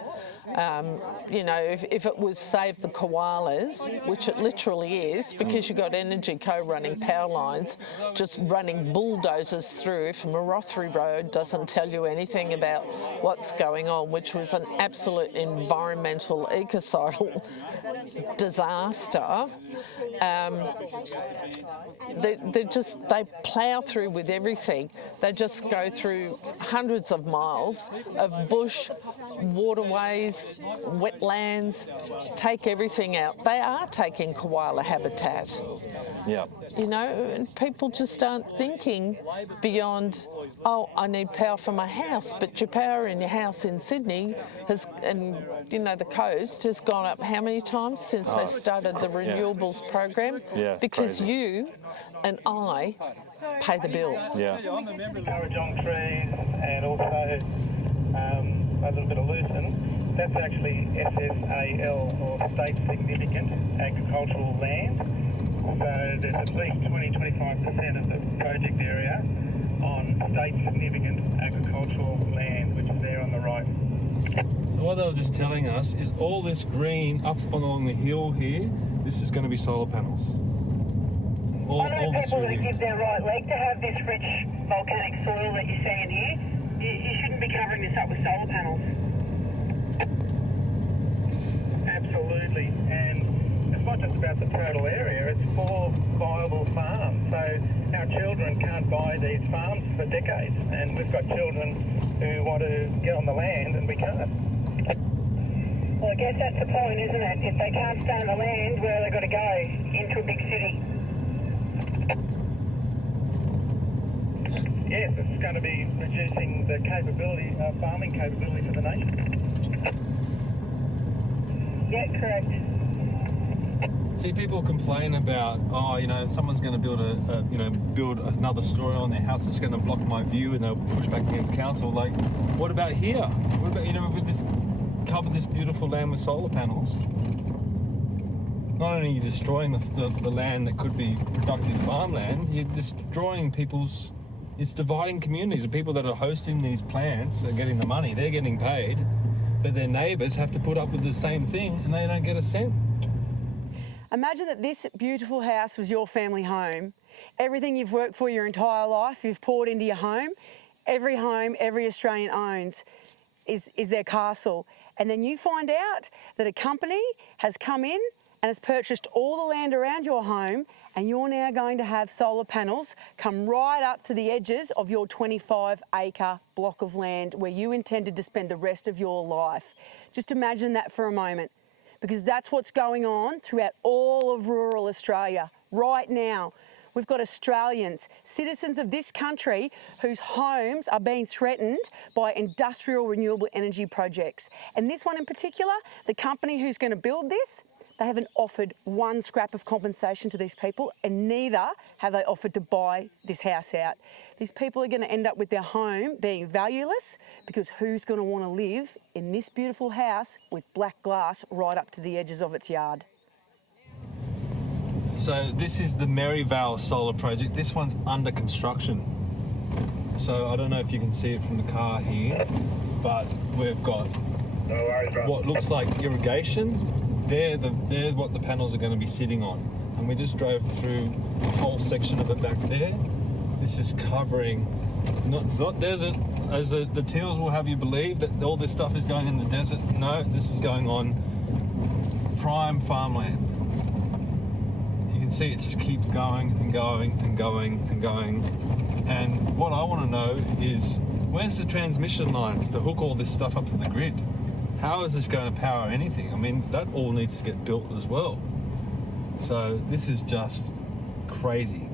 You know, if it was save the koalas, which it literally is, because you've got Energy Co running power lines, just running bulldozers through. If Marothry Road doesn't tell you anything about what's going on, which was an absolute environmental ecocidal disaster, they plough through with everything. They just go through hundreds of miles of bush, waterways, wetlands, take everything out. They are taking koala habitat. Yeah. You know, and people just aren't thinking beyond, oh, I need power for my house, but your power in your house in Sydney has, and you know, the coast has gone up how many times since they started the renewables program? Yeah, because crazy. you and I pay the bill. Yeah. I'm a member of Currajong Trees and also a little bit of Lucerne. That's actually SSAL, or State Significant Agricultural Land. So there's at least 20-25% of the project area on State Significant Agricultural Land, which is there on the right. So what they were just telling us is all this green up along the hill here, this is going to be solar panels. I know people that give their right leg to have this rich volcanic soil that you're seeing here. You shouldn't be covering this up with solar panels. Absolutely, and it's not just about the total area, it's for viable farms. So our children can't buy these farms for decades, and we've got children who want to get on the land and we can't. Well, I guess that's the point, isn't it? If they can't stay on the land, where are they got to go? Into a big city. Yes, it's going to be reducing the capability, farming capability for the nation. Yeah, correct. See, people complain about, oh, you know, someone's going to build another story on their house that's going to block my view, and they'll push back against council. Like, what about here? What about, you know, with this, cover this beautiful land with solar panels? Not only are you destroying the land that could be productive farmland, you're destroying people's. It's dividing communities. The people that are hosting these plants are getting the money, they're getting paid, but their neighbours have to put up with the same thing and they don't get a cent. Imagine that this beautiful house was your family home. Everything you've worked for your entire life, you've poured into your home. Every home every Australian owns is their castle. And then you find out that a company has come in and has purchased all the land around your home, and you're now going to have solar panels come right up to the edges of your 25-acre block of land where you intended to spend the rest of your life. Just imagine that for a moment, because that's what's going on throughout all of rural Australia right now. We've got Australians, citizens of this country, whose homes are being threatened by industrial renewable energy projects. And this one in particular, the company who's going to build this, they haven't offered one scrap of compensation to these people, and neither have they offered to buy this house out. These people are going to end up with their home being valueless, because who's going to want to live in this beautiful house with black glass right up to the edges of its yard? So this is the Maryvale solar project. This one's under construction. So I don't know if you can see it from the car here, but we've got what looks like irrigation. They're what the panels are going to be sitting on. And we just drove through a whole section of it back there. This is covering, it's not desert, as the teals will have you believe that all this stuff is going in the desert. No, this is going on prime farmland. See, it just keeps going and going and going and going. And what I want to know is, where's the transmission lines to hook all this stuff up to the grid? How is this going to power anything? I mean, that all needs to get built as well. So this is just crazy.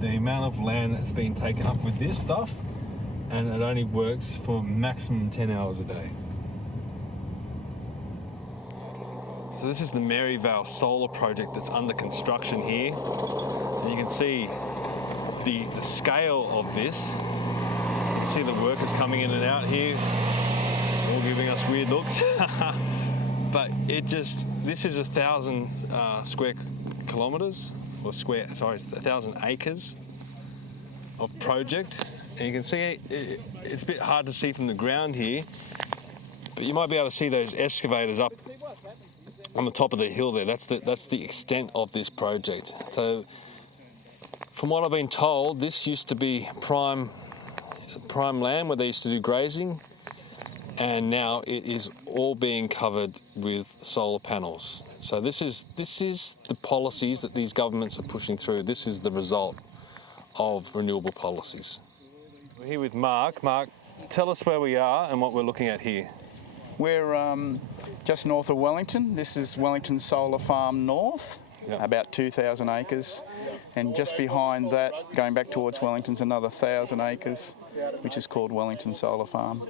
The amount of land that's been taken up with this stuff, and it only works for maximum 10 hours a day. So this is the Maryvale solar project that's under construction here. And you can see the scale of this. You can see the workers coming in and out here, all giving us weird looks. But this is 1,000 square kilometres, or 1,000 acres of project. And you can see it's a bit hard to see from the ground here, but you might be able to see those excavators up on the top of the hill there. That's the extent of this project. So from what I've been told, this used to be prime land where they used to do grazing, and now it is all being covered with solar panels. So this is the policies that these governments are pushing through. This is the result of renewable policies. We're here with Mark. Mark, tell us where we are and what we're looking at here. We're just north of Wellington. This is Wellington Solar Farm North, about 2,000 acres. And just behind that, going back towards Wellington's another 1,000 acres, which is called Wellington Solar Farm.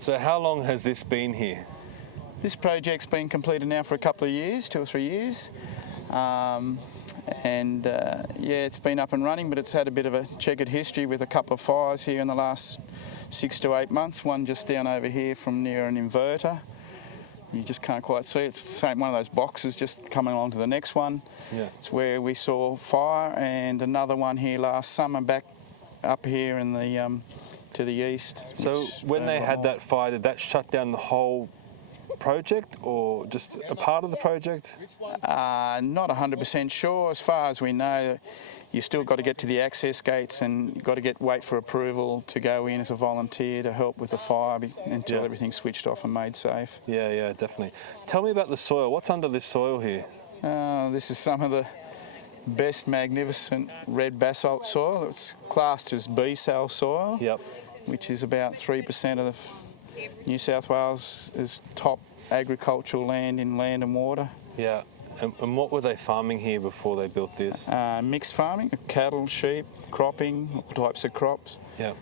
So how long has this been here? This project's been completed now for a couple of years, 2 or 3 years. It's been up and running, but it's had a bit of a checkered history with a couple of fires here in the last 6 to 8 months. One just down over here from near an inverter. You just can't quite see it. It's the same, one of those boxes just coming along to the next one. Yeah. It's where we saw fire, and another one here last summer back up here in the to the east. So when they had that fire, did that shut down the whole project or just a part of the project? Not 100% sure. As far as we know, you've still got to get to the access gates and you've got to wait for approval to go in as a volunteer to help with the fire until everything's switched off and made safe. Yeah, definitely. Tell me about the soil. What's under this soil here? This is some of the best magnificent red basalt soil. It's classed as B-cell soil, which is about 3% of the New South Wales' top agricultural land in land and water. Yeah. And what were they farming here before they built this? Mixed farming, cattle, sheep, cropping, all types of crops. Yeah.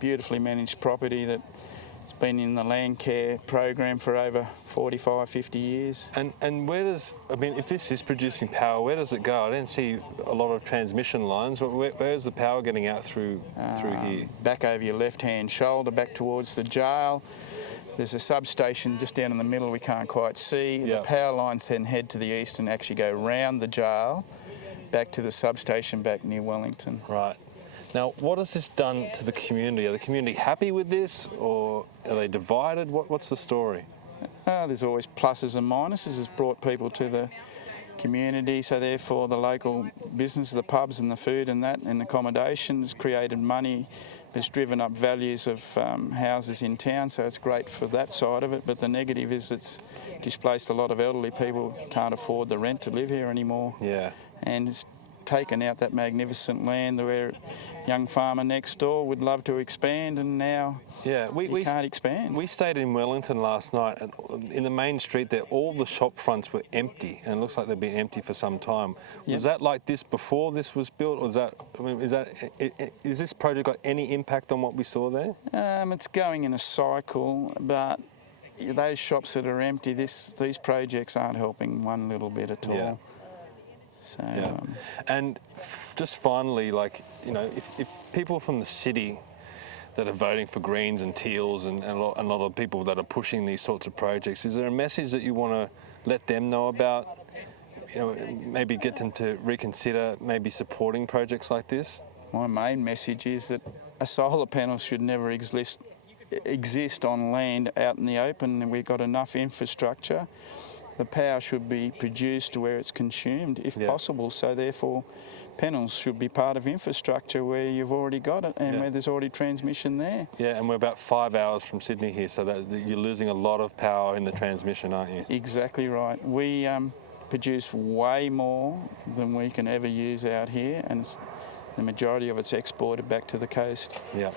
Beautifully managed property that's been in the land care program for over 45, 50 years. And where does, if this is producing power, where does it go? I didn't see a lot of transmission lines. Where is the power getting out through here? Back over your left-hand shoulder, back towards the jail. There's a substation just down in the middle we can't quite see. The power lines then head to the east and actually go round the jail back to the substation back near Wellington. Right. Now, what has this done to the community? Are the community happy with this, or are they divided? What's the story? There's always pluses and minuses. It's brought people to the community, so therefore the local business, the pubs and the food and that and accommodation has created money has driven up values of houses in town, so it's great for that side of it. But the negative is it's displaced a lot of elderly people who can't afford the rent to live here anymore. Yeah. And it's taken out that magnificent land where a young farmer next door would love to expand, and now we can't expand. We stayed in Wellington last night, and in the main street there, all the shop fronts were empty, and it looks like they've been empty for some time. Was that like this before this was built, or is this project got any impact on what we saw there? It's going in a cycle, but those shops that are empty, these projects aren't helping one little bit at all. Yeah. So, and just finally, like, you know, if people from the city that are voting for Greens and Teals and a lot of people that are pushing these sorts of projects, is there a message that you want to let them know about? You know, maybe get them to reconsider maybe supporting projects like this? My main message is that a solar panel should never exist on land out in the open, and we've got enough infrastructure. The power should be produced where it's consumed, if possible, so therefore panels should be part of infrastructure where you've already got it and where there's already transmission there. Yeah, and we're about 5 hours from Sydney here, so that you're losing a lot of power in the transmission, aren't you? Exactly right. We produce way more than we can ever use out here, and the majority of it's exported back to the coast. Yeah.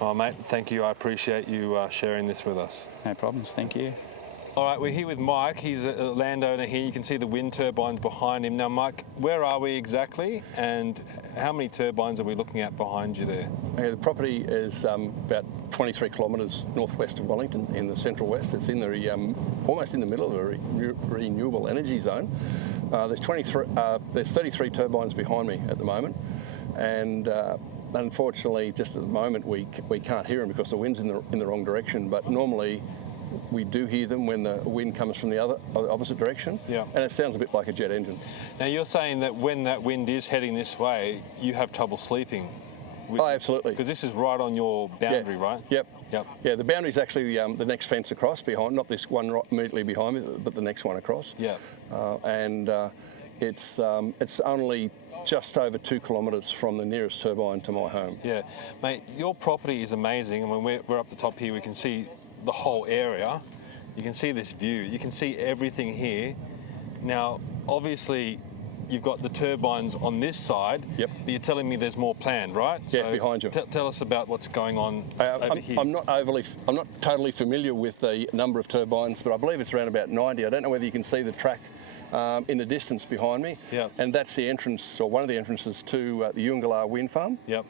Well, mate, thank you. I appreciate you sharing this with us. No problems, thank you. All right, we're here with Mike. He's a landowner here. You can see the wind turbines behind him. Now, Mike, where are we exactly, and how many turbines are we looking at behind you there? Okay, the property is about 23 kilometres northwest of Wellington in the central west. It's in the almost in the middle of the renewable energy zone. There's 33 turbines behind me at the moment, and unfortunately, just at the moment, we can't hear them because the wind's in the wrong direction. But normally, we do hear them when the wind comes from the opposite direction, and it sounds a bit like a jet engine. Now, you're saying that when that wind is heading this way, you have trouble sleeping? Oh, absolutely. Because this is right on your boundary, right? Yep. Yeah, the boundary is actually the next fence across behind, not this one right immediately behind me, but the next one across. Yeah. And it's only just over 2 kilometres from the nearest turbine to my home. Yeah. Mate, your property is amazing, and when we're up the top here, we can see the whole area. You can see this view. You can see everything here. Now, obviously, you've got the turbines on this side. Yep. But you're telling me there's more planned, right? Yeah, so behind you. Tell us about what's going on over here. I'm not totally familiar with the number of turbines, but I believe it's around about 90. I don't know whether you can see the track in the distance behind me. Yeah. And that's the entrance, or one of the entrances to the Yungalar wind farm. Yep.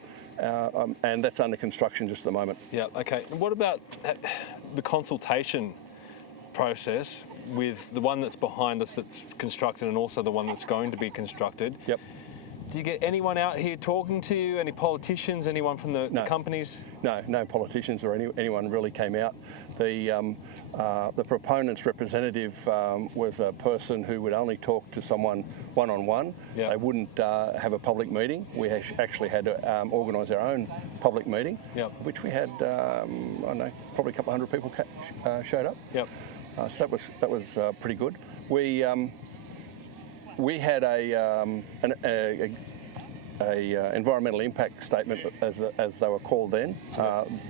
And that's under construction just at the moment. Yeah, okay. What about the consultation process with the one that's behind us that's constructed and also the one that's going to be constructed? Yep. Do you get anyone out here talking to you, any politicians, anyone from the companies? No politicians or anyone really came out. The proponent's representative was a person who would only talk to someone one-on-one. Yeah. They wouldn't have a public meeting. We actually had to organise our own public meeting, which we had, I don't know, probably a couple of hundred people showed up. Yep. So that was pretty good. We had an environmental impact statement, as they were called then,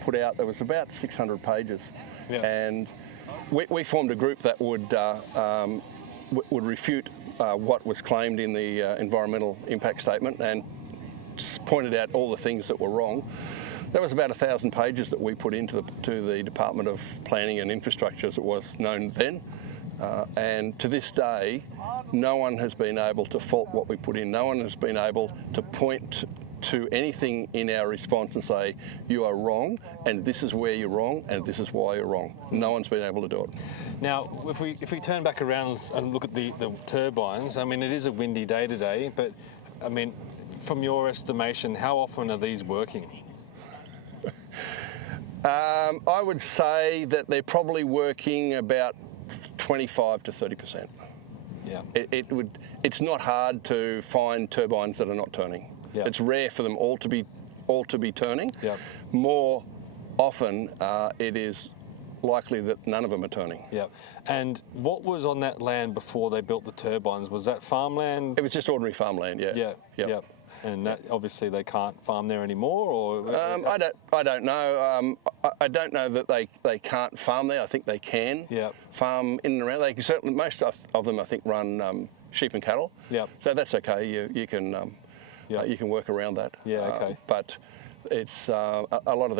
put out. There was about 600 pages, and we formed a group that would refute what was claimed in the environmental impact statement and pointed out all the things that were wrong. That was about 1,000 pages that we put into the Department of Planning and Infrastructure, as it was known then. And to this day, no one has been able to fault what we put in. No one has been able to point to anything in our response and say, you are wrong, and this is where you're wrong, and this is why you're wrong. No one's been able to do it. Now, if we turn back around and look at the turbines, I mean, it is a windy day today, but, I mean, from your estimation, how often are these working? I would say that they're probably working about 25 to 30%. Yeah. It's not hard to find turbines that are not turning. Yeah. It's rare for them all to be turning. Yeah. More often, it is likely that none of them are turning. Yeah. And what was on that land before they built the turbines? Was that farmland? It was just ordinary farmland. Yeah. Yeah. Yep. Yeah. And that, obviously they can't farm there anymore, or? I don't know. I don't know that they can't farm there. I think they can farm in and around. They can certainly, most of them I think run sheep and cattle. Yep. So that's okay. You can work around that. Yeah. Okay. But it's a lot of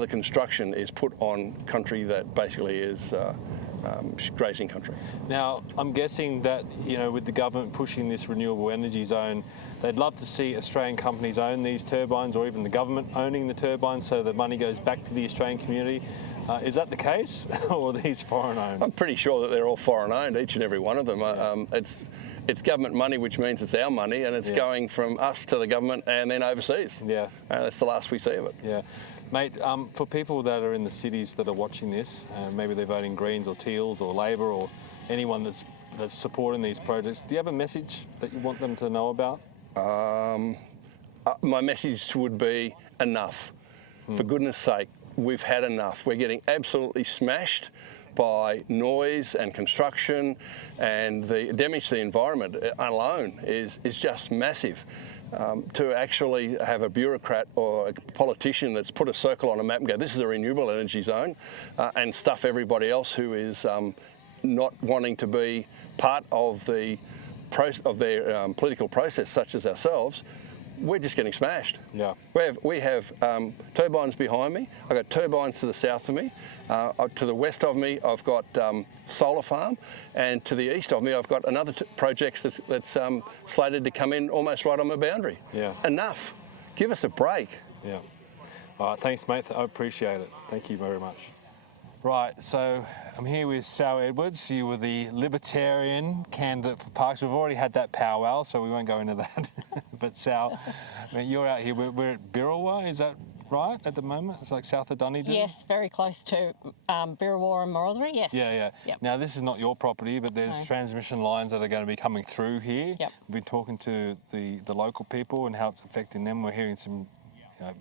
the construction is put on country that basically is grazing country. Now, I'm guessing that, you know, with the government pushing this renewable energy zone, they'd love to see Australian companies own these turbines, or even the government owning the turbines, so the money goes back to the Australian community. Is that the case, or are these foreign owned? I'm pretty sure that they're all foreign owned, each and every one of them. It's government money, which means it's our money, and it's going from us to the government and then overseas. Yeah. That's the last we see of it. Yeah. Mate, for people that are in the cities that are watching this, maybe they're voting Greens or Teals or Labor or anyone that's supporting these projects, do you have a message that you want them to know about? My message would be enough. For goodness sake, we've had enough. We're getting absolutely smashed by noise and construction, and the damage to the environment alone is just massive. To actually have a bureaucrat or a politician that's put a circle on a map and go, this is a renewable energy zone, and stuff everybody else who is not wanting to be part of their political process, such as ourselves, we're just getting smashed. Yeah. We have turbines behind me. I've got turbines to the south of me. To the west of me, I've got solar farm, and to the east of me, I've got another project that's slated to come in almost right on my boundary. Yeah. Enough. Give us a break. Yeah. All right, thanks, mate. I appreciate it. Thank you very much. Right, so I'm here with Sal Edwards. You were the Libertarian candidate for Parks. We've already had that powwow, so we won't go into that. But Sal, I mean, you're out here. We're at Birrawa, is that right, at the moment? It's like south of Dunedin? Yes, very close to Birrawa and Morothiry, yes. Yeah. Yep. Now, this is not your property, but there's transmission lines that are going to be coming through here. Yep. We've been talking to the local people and how it's affecting them. We're hearing some, I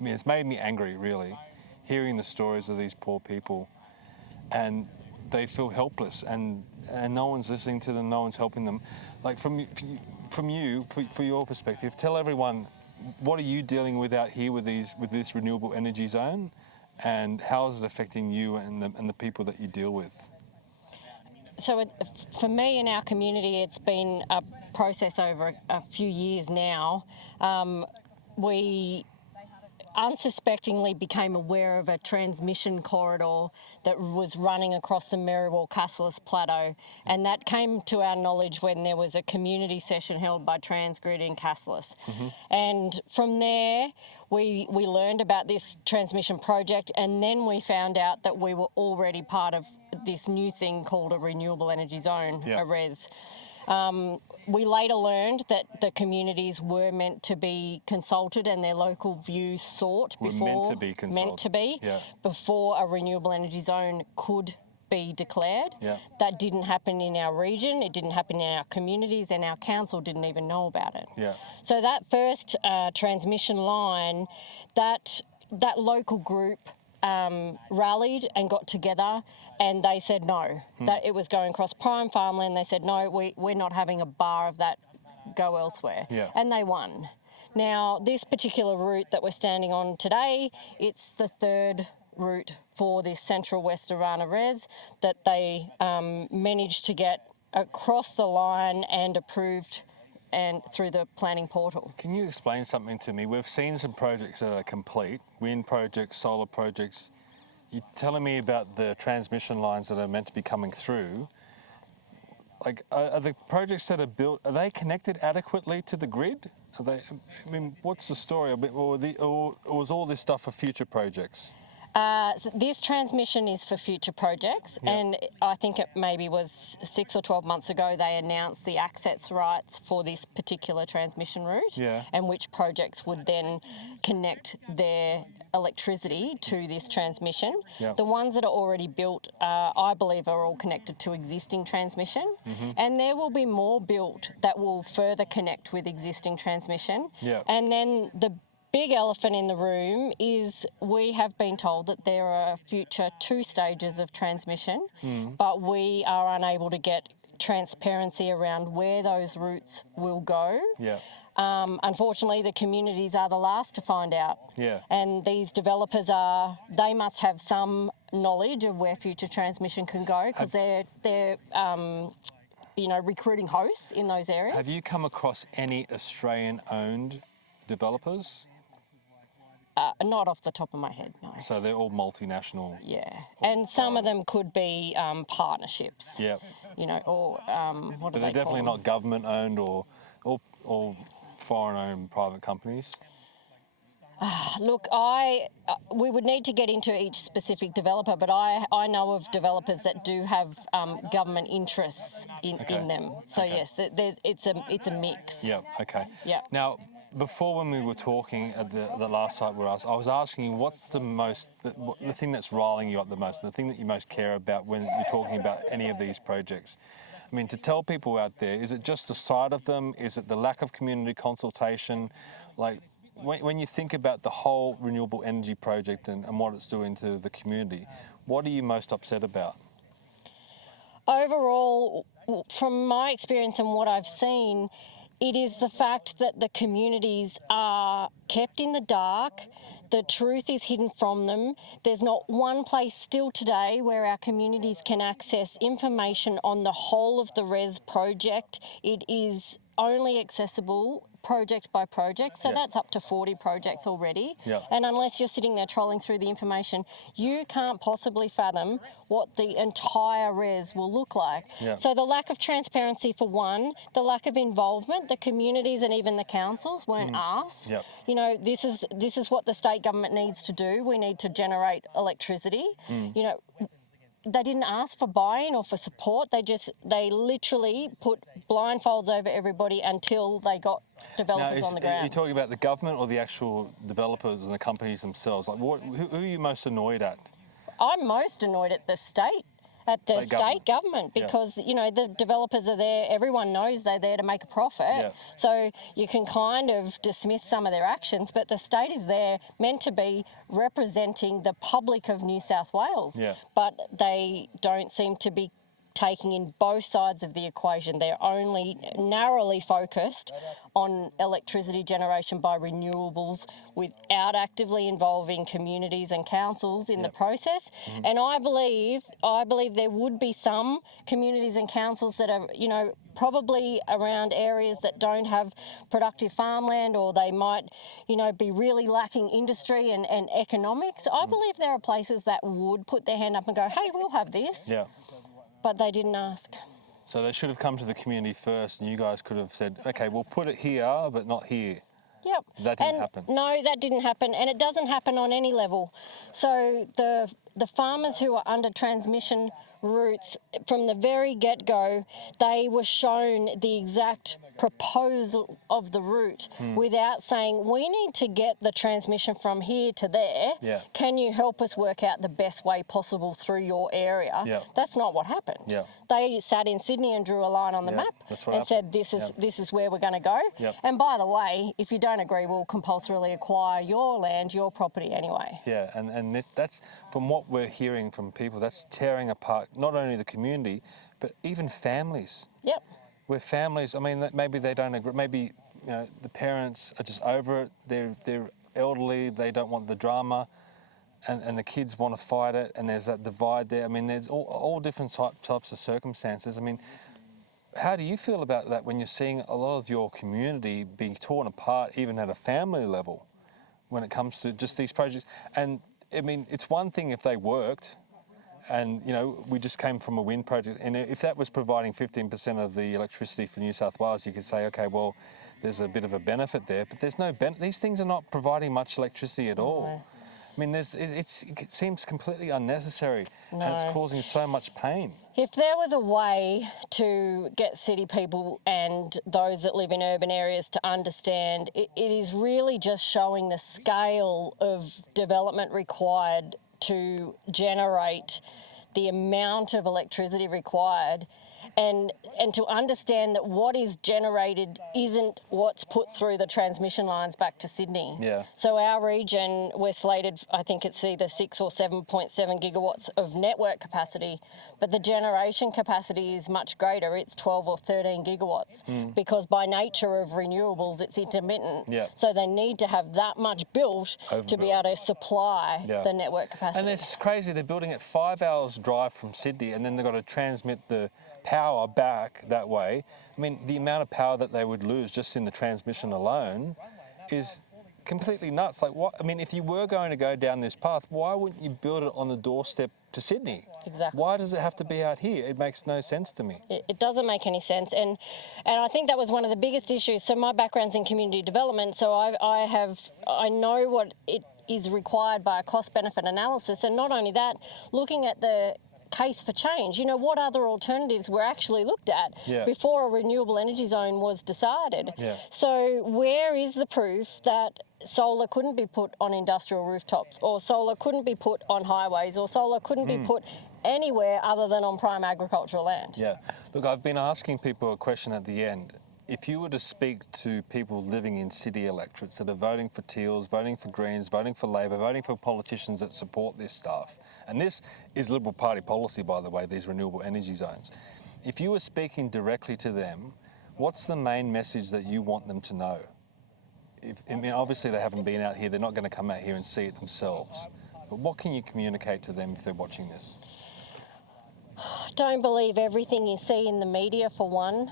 mean, it's made me angry, really, hearing the stories of these poor people, and they feel helpless, and no one's listening to them, no one's helping them. Like for your perspective, tell everyone, what are you dealing with out here with this renewable energy zone, and how is it affecting you and the people that you deal with? So for me in our community, it's been a process over a few years now. We unsuspectingly became aware of a transmission corridor that was running across the Merriwell-Cassilis Plateau, and that came to our knowledge when there was a community session held by Transgrid in Cassilis. Mm-hmm. And from there, we learned about this transmission project, and then we found out that we were already part of this new thing called a renewable energy zone, a REZ. We later learned that the communities were meant to be consulted and their local views sought before before a renewable energy zone could be declared. Yeah. That didn't happen in our region, it didn't happen in our communities, and our council didn't even know about it. Yeah. So that first transmission line, that local group rallied and got together, and they said no, that it was going across prime farmland. They said no, we're not having a bar of that, go elsewhere. Yeah. And they won. Now, this particular route that we're standing on today, it's the third route for this Central West Orana REZ that they managed to get across the line and approved and through the planning portal. Can you explain something to me? We've seen some projects that are complete, wind projects, solar projects. You're telling me about the transmission lines that are meant to be coming through. Like, are the projects that are built, are they connected adequately to the grid? Are they, I mean, what's the story? Or was all this stuff for future projects? So this transmission is for future projects, and I think it maybe was 6 or 12 months ago they announced the access rights for this particular transmission route, and which projects would then connect their electricity to this transmission. The ones that are already built, I believe, are all connected to existing transmission, and there will be more built that will further connect with existing transmission. And then the big elephant in the room is we have been told that there are future 2 stages of transmission, but we are unable to get transparency around where those routes will go. Yeah. Unfortunately, the communities are the last to find out. Yeah. And these developers they must have some knowledge of where future transmission can go, because they're recruiting hosts in those areas. Have you come across any Australian-owned developers? Not off the top of my head, no. So they're all multinational? Yeah, and some of them could be partnerships. Yeah. Or what do But they they're definitely call not government-owned or foreign-owned private companies? Look, we would need to get into each specific developer, but I know of developers that do have government interests in them. So yes, it's a mix. Yeah. Okay. Yeah. Now, before when we were talking at the last site where I was asking you, what's the thing that's riling you up the most, the thing that you most care about when you're talking about any of these projects? I mean, to tell people out there, is it just the sight of them? Is it the lack of community consultation? Like, when you think about the whole renewable energy project and what it's doing to the community, what are you most upset about? Overall, from my experience and what I've seen, it is the fact that the communities are kept in the dark. The truth is hidden from them. There's not one place still today where our communities can access information on the whole of the REZ project. It is only accessible project by project, so that's up to 40 projects already. And unless you're sitting there trolling through the information, you can't possibly fathom what the entire REZ will look like. So the lack of transparency for one, the lack of involvement, the communities and even the councils weren't asked. This is what the state government needs to do. We need to generate electricity. They didn't ask for buy-in or for support. They literally put blindfolds over everybody until they got developers on the ground. Are you talking about the government or the actual developers and the companies themselves? Like, who are you most annoyed at? I'm most annoyed at the state government because the developers are there. Everyone knows they're there to make a profit, so you can kind of dismiss some of their actions, but the state is there meant to be representing the public of New South Wales, but they don't seem to be taking in both sides of the equation. They're only narrowly focused on electricity generation by renewables without actively involving communities and councils in the process. And I believe there would be some communities and councils that are, probably around areas that don't have productive farmland, or they might, be really lacking industry and economics. I believe there are places that would put their hand up and go, hey, we'll have this. But they didn't ask. So they should have come to the community first, and you guys could have said, okay, we'll put it here, but not here. Yep. That didn't happen. No, that didn't happen, and it doesn't happen on any level. So the farmers who are under transmission routes, from the very get-go, they were shown the exact proposal of the route without saying, we need to get the transmission from here to there. Can you help us work out the best way possible through your area? That's not what happened. They sat in Sydney and drew a line on the map and said, this is where we're going to go. And by the way, if you don't agree, we'll compulsorily acquire your land, your property anyway. And that's from what we're hearing from people, that's tearing apart not only the community, but even families. Where families, I mean, maybe they don't agree, maybe the parents are just over it, they're elderly, they don't want the drama, and the kids want to fight it, and there's that divide there. I mean, there's all different types of circumstances. I mean, how do you feel about that when you're seeing a lot of your community being torn apart, even at a family level, when it comes to just these projects? And I mean, it's one thing if they worked, and we just came from a wind project, and if that was providing 15% of the electricity for New South Wales, you could say, okay, well, there's a bit of a benefit there, but there's no these things are not providing much electricity at all. I mean, it seems completely unnecessary, and it's causing so much pain. If there was a way to get city people and those that live in urban areas to understand, it is really just showing the scale of development required to generate the amount of electricity required, and to understand that what is generated isn't what's put through the transmission lines back to Sydney. Yeah. So our region, we're slated, I think it's either 6 or 7.7 gigawatts of network capacity, but the generation capacity is much greater. It's 12 or 13 gigawatts because by nature of renewables, it's intermittent. Yeah. So they need to have that much built to be able to supply the network capacity. And it's crazy, they're building it 5 hours drive from Sydney, and then they've got to transmit the power back that way. I mean, the amount of power that they would lose just in the transmission alone is completely nuts. Like, what? I mean, if you were going to go down this path, why wouldn't you build it on the doorstep to Sydney? Exactly. Why does it have to be out here? It makes no sense to me. It doesn't make any sense, and I think that was one of the biggest issues. So my background's in community development, so I know what it is required by a cost-benefit analysis, and not only that, looking at the case for change. You know, what other alternatives were actually looked at before a renewable energy zone was decided? Yeah. So where is the proof that solar couldn't be put on industrial rooftops, or solar couldn't be put on highways, or solar couldn't be put anywhere other than on prime agricultural land? Yeah. Look, I've been asking people a question at the end. If you were to speak to people living in city electorates that are voting for Teals, voting for Greens, voting for Labor, voting for politicians that support this stuff, and this is Liberal Party policy, by the way, these renewable energy zones. If you were speaking directly to them, what's the main message that you want them to know? I mean, obviously they haven't been out here, they're not going to come out here and see it themselves. But what can you communicate to them if they're watching this? Don't believe everything you see in the media, for one.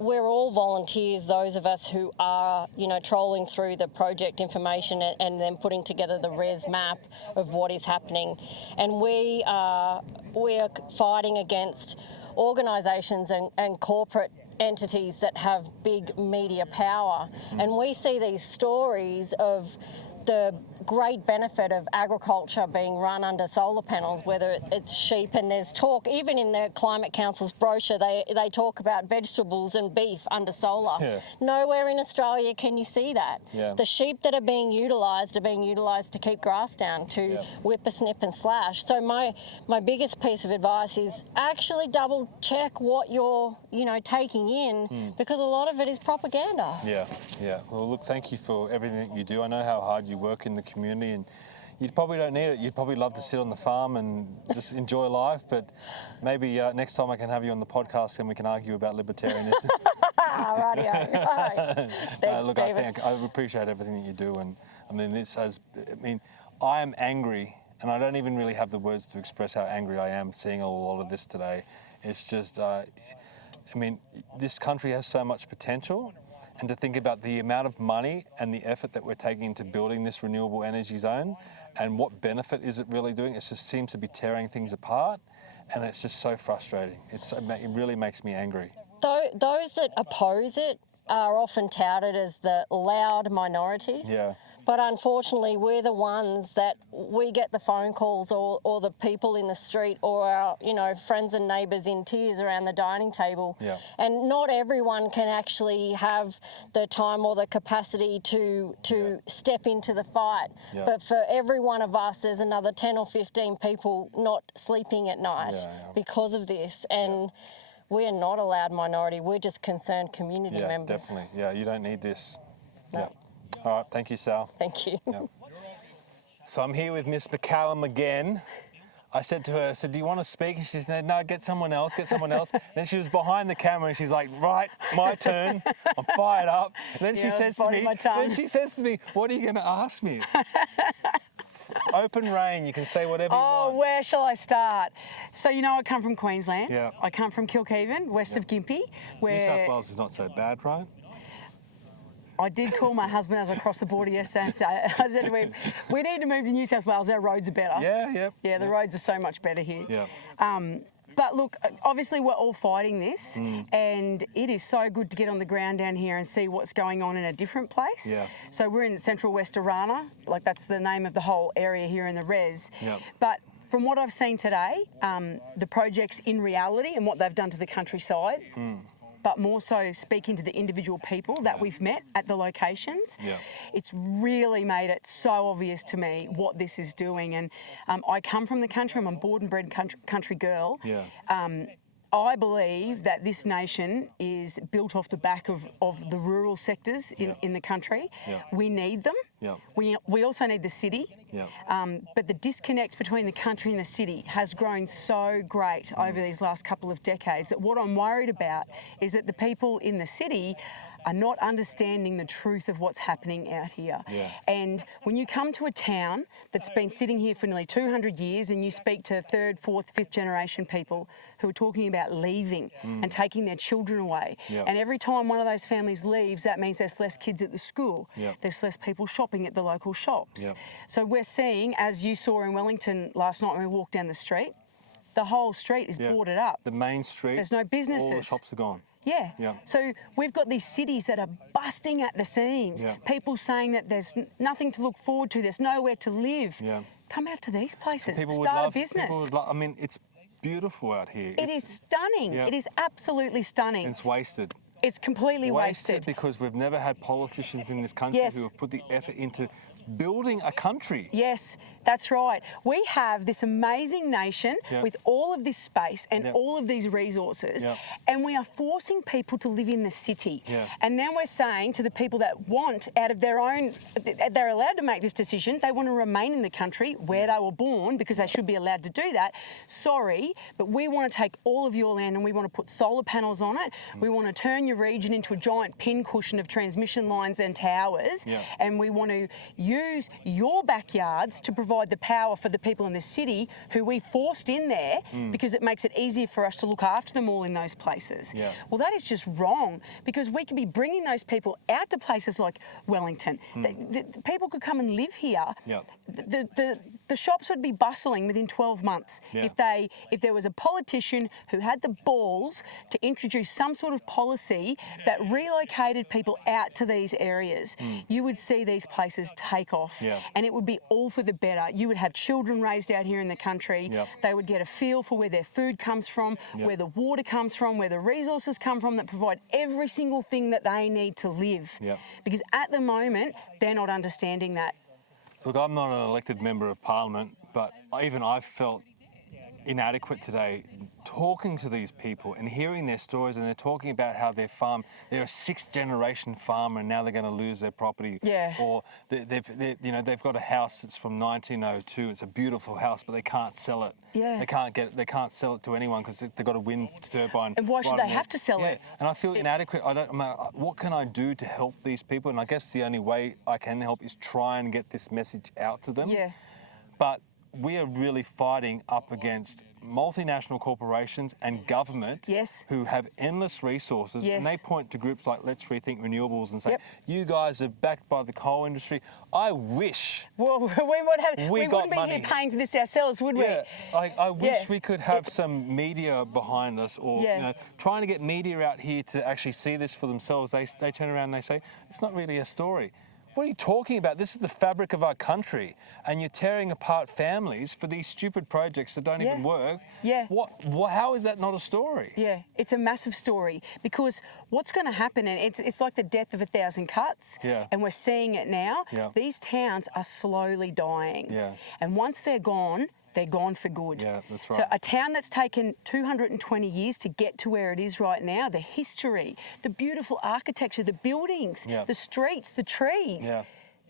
We're all volunteers, those of us who are, trolling through the project information and then putting together the RES map of what is happening. And we are fighting against organisations and corporate entities that have big media power. And we see these stories of the great benefit of agriculture being run under solar panels, whether it's sheep, and there's talk, even in the Climate Council's brochure, they talk about vegetables and beef under solar. Yeah. Nowhere in Australia can you see that. Yeah. The sheep that are being utilised to keep grass down, to whippersnip and slash. So my biggest piece of advice is actually double check what you're, taking in, because a lot of it is propaganda. Yeah, yeah. Well, look, thank you for everything that you do. I know how hard you work in the community, and you probably don't need it. You'd probably love to sit on the farm and just enjoy life, but maybe next time I can have you on the podcast and we can argue about libertarianism. Rightio. Look, I appreciate everything that you do, and I am angry, and I don't even really have the words to express how angry I am seeing a lot of this today. It's just, this country has so much potential, and to think about the amount of money and the effort that we're taking into building this renewable energy zone, and what benefit is it really doing? It just seems to be tearing things apart, and it's just so frustrating. It really makes me angry. Those that oppose it are often touted as the loud minority. Yeah. But unfortunately, we're the ones that we get the phone calls, or the people in the street, or our friends and neighbours in tears around the dining table. Yeah. And not everyone can actually have the time or the capacity to step into the fight. Yeah. But for every one of us, there's another 10 or 15 people not sleeping at night because of this. And we're not a loud minority. We're just concerned community members. Yeah, definitely. Yeah, you don't need this. No. Yeah. All right, thank you, Sal. Thank you. Yeah. So I'm here with Miss McCallum again. I said to her, do you want to speak? And she said, no, get someone else. Then she was behind the camera and she's like, right, my turn. I'm fired up. And then she says to me, what are you going to ask me? Open reign, you can say whatever you want. Oh, where shall I start? So, I come from Queensland. Yeah. I come from Kilkeven, west of Gympie. Where New South Wales is not so bad, right? I did call my husband as I crossed the border yesterday. I said to him, we need to move to New South Wales, our roads are better. Yeah, the roads are so much better here. Yeah. But look, obviously we're all fighting this, and it is so good to get on the ground down here and see what's going on in a different place. Yeah. So we're in central West Orana, like that's the name of the whole area here in the RES. Yeah. But from what I've seen today, the project's in reality and what they've done to the countryside, but more so speaking to the individual people that we've met at the locations. It's really made it so obvious to me what this is doing. And I come from the country, I'm a born and bred country girl. I believe that this nation is built off the back of the rural sectors in the country. We need them. We also need the city. But the disconnect between the country and the city has grown so great over these last couple of decades that what I'm worried about is that the people in the city are not understanding the truth of what's happening out here. And when you come to a town that's been sitting here for nearly 200 years and you speak to third, fourth, fifth generation people who are talking about leaving and taking their children away, and every time one of those families leaves, that means there's less kids at the school, there's less people shopping at the local shops. So we're seeing, as you saw in Wellington last night when we walked down the street, the whole street is boarded up. The main street. There's no businesses. All the shops are gone. So we've got these cities that are busting at the seams. People saying that there's nothing to look forward to, there's nowhere to live. Come out to these places, start a business. I mean, it's beautiful out here. It is stunning. It is absolutely stunning. It's wasted. It's completely wasted. Because we've never had politicians in this country who have put the effort into building a country. Yes, that's right. We have this amazing nation with all of this space and all of these resources, and we are forcing people to live in the city. And then we're saying to the people that want, out of their own, they're allowed to make this decision, they want to remain in the country where they were born because they should be allowed to do that. Sorry, but we want to take all of your land and we want to put solar panels on it. We want to turn your region into a giant pincushion of transmission lines and towers, and we want to use your backyards to provide the power for the people in the city who we forced in there because it makes it easier for us to look after them all in those places. Well, that is just wrong, because we could be bringing those people out to places like Wellington. The people could come and live here. The shops would be bustling within 12 months if there was a politician who had the balls to introduce some sort of policy that relocated people out to these areas. You would see these places take off, and it would be all for the better. You would have children raised out here in the country. They would get a feel for where their food comes from, where the water comes from, where the resources come from that provide every single thing that they need to live. Because at the moment, they're not understanding that. Look, I'm not an elected member of Parliament, but even I felt inadequate today talking to these people and hearing their stories, and they're talking about how they're a sixth generation farmer and now they're going to lose their property. Or they've got a house that's from 1902. It's a beautiful house, but they can't sell it. They can't sell it to anyone because they've got a wind turbine. And why should they have to sell it? And I feel inadequate. What can I do to help these people? And I guess the only way I can help is try and get this message out to them. But we are really fighting up against multinational corporations and government who have endless resources, and they point to groups like Let's Rethink Renewables and say, you guys are backed by the coal industry. I wish we wouldn't be here paying for this ourselves, would we? I wish we could have some media behind us, or trying to get media out here to actually see this for themselves. They turn around and they say, it's not really a story. What are you talking about? This is the fabric of our country, and you're tearing apart families for these stupid projects that don't even work. How is that not a story? It's a massive story, because what's going to happen, and it's like the death of 1,000 cuts, and we're seeing it now. These towns are slowly dying, and once they're gone for good. That's right. So a town that's taken 220 years to get to where it is right now, the history, the beautiful architecture, the buildings, the streets, the trees,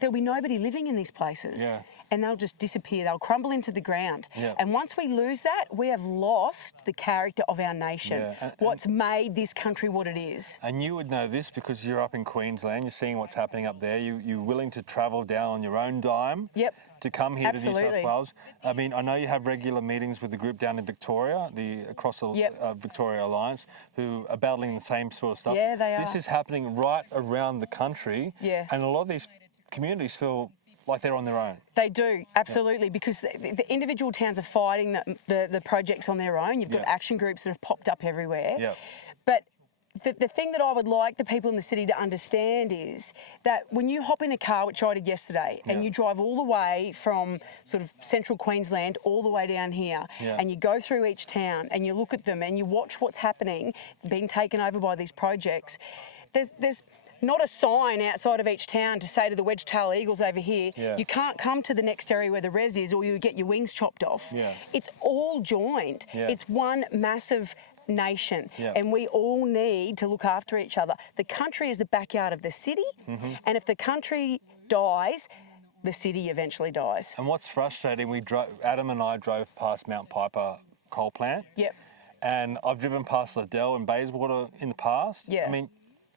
there'll be nobody living in these places. And they'll just disappear. They'll crumble into the ground. And once we lose that, we have lost the character of our nation, what's made this country what it is. And you would know this because you're up in Queensland, you're seeing what's happening up there. You're willing to travel down on your own dime to come here to New South Wales. I mean, I know you have regular meetings with the group down in Victoria, across the Victoria Alliance, who are battling the same sort of stuff. They are. This is happening right around the country, and a lot of these communities feel like they're on their own. They do, absolutely, because the individual towns are fighting the projects on their own. You've got action groups that have popped up everywhere. But The thing that I would like the people in the city to understand is that when you hop in a car, which I did yesterday, and you drive all the way from sort of central Queensland all the way down here, and you go through each town and you look at them and you watch what's happening, being taken over by these projects, there's not a sign outside of each town to say to the wedge-tail eagles over here, you can't come to the next area where the res is or you get your wings chopped off. It's all joined. It's one massive nation, and we all need to look after each other. The country is the backyard of the city, and if the country dies, the city eventually dies. And what's frustrating, Adam and I drove past Mount Piper coal plant. And I've driven past Liddell and Bayswater in the past. I mean,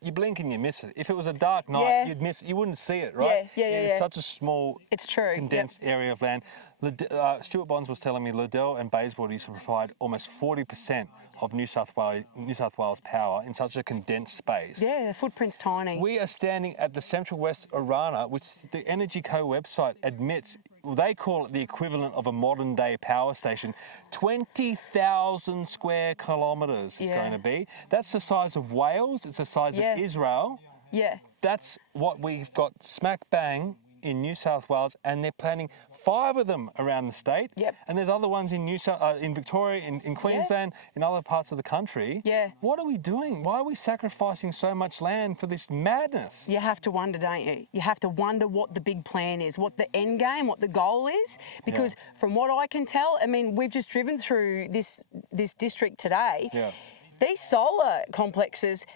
you blink and you miss it. If it was a dark night, you'd miss it. You wouldn't see it, right? It's such a small, condensed area of land. Stuart Bonds was telling me Liddell and Bayswater used to provide almost 40% of New South Wales power in such a condensed space. The footprint's tiny. We are standing at the Central West Orana, which the Energy Co website admits, they call it the equivalent of a modern day power station. 20,000 square kilometres is going to be. That's the size of Wales, it's the size of Israel. That's what we've got smack bang in New South Wales, and they're planning 5 of them around the state. And there's other ones in in Victoria, in Queensland, in other parts of the country. What are we doing? Why are we sacrificing so much land for this madness? You have to wonder, don't you? You have to wonder what the big plan is, what the end game, what the goal is. Because from what I can tell, I mean, we've just driven through this district today. These solar complexes,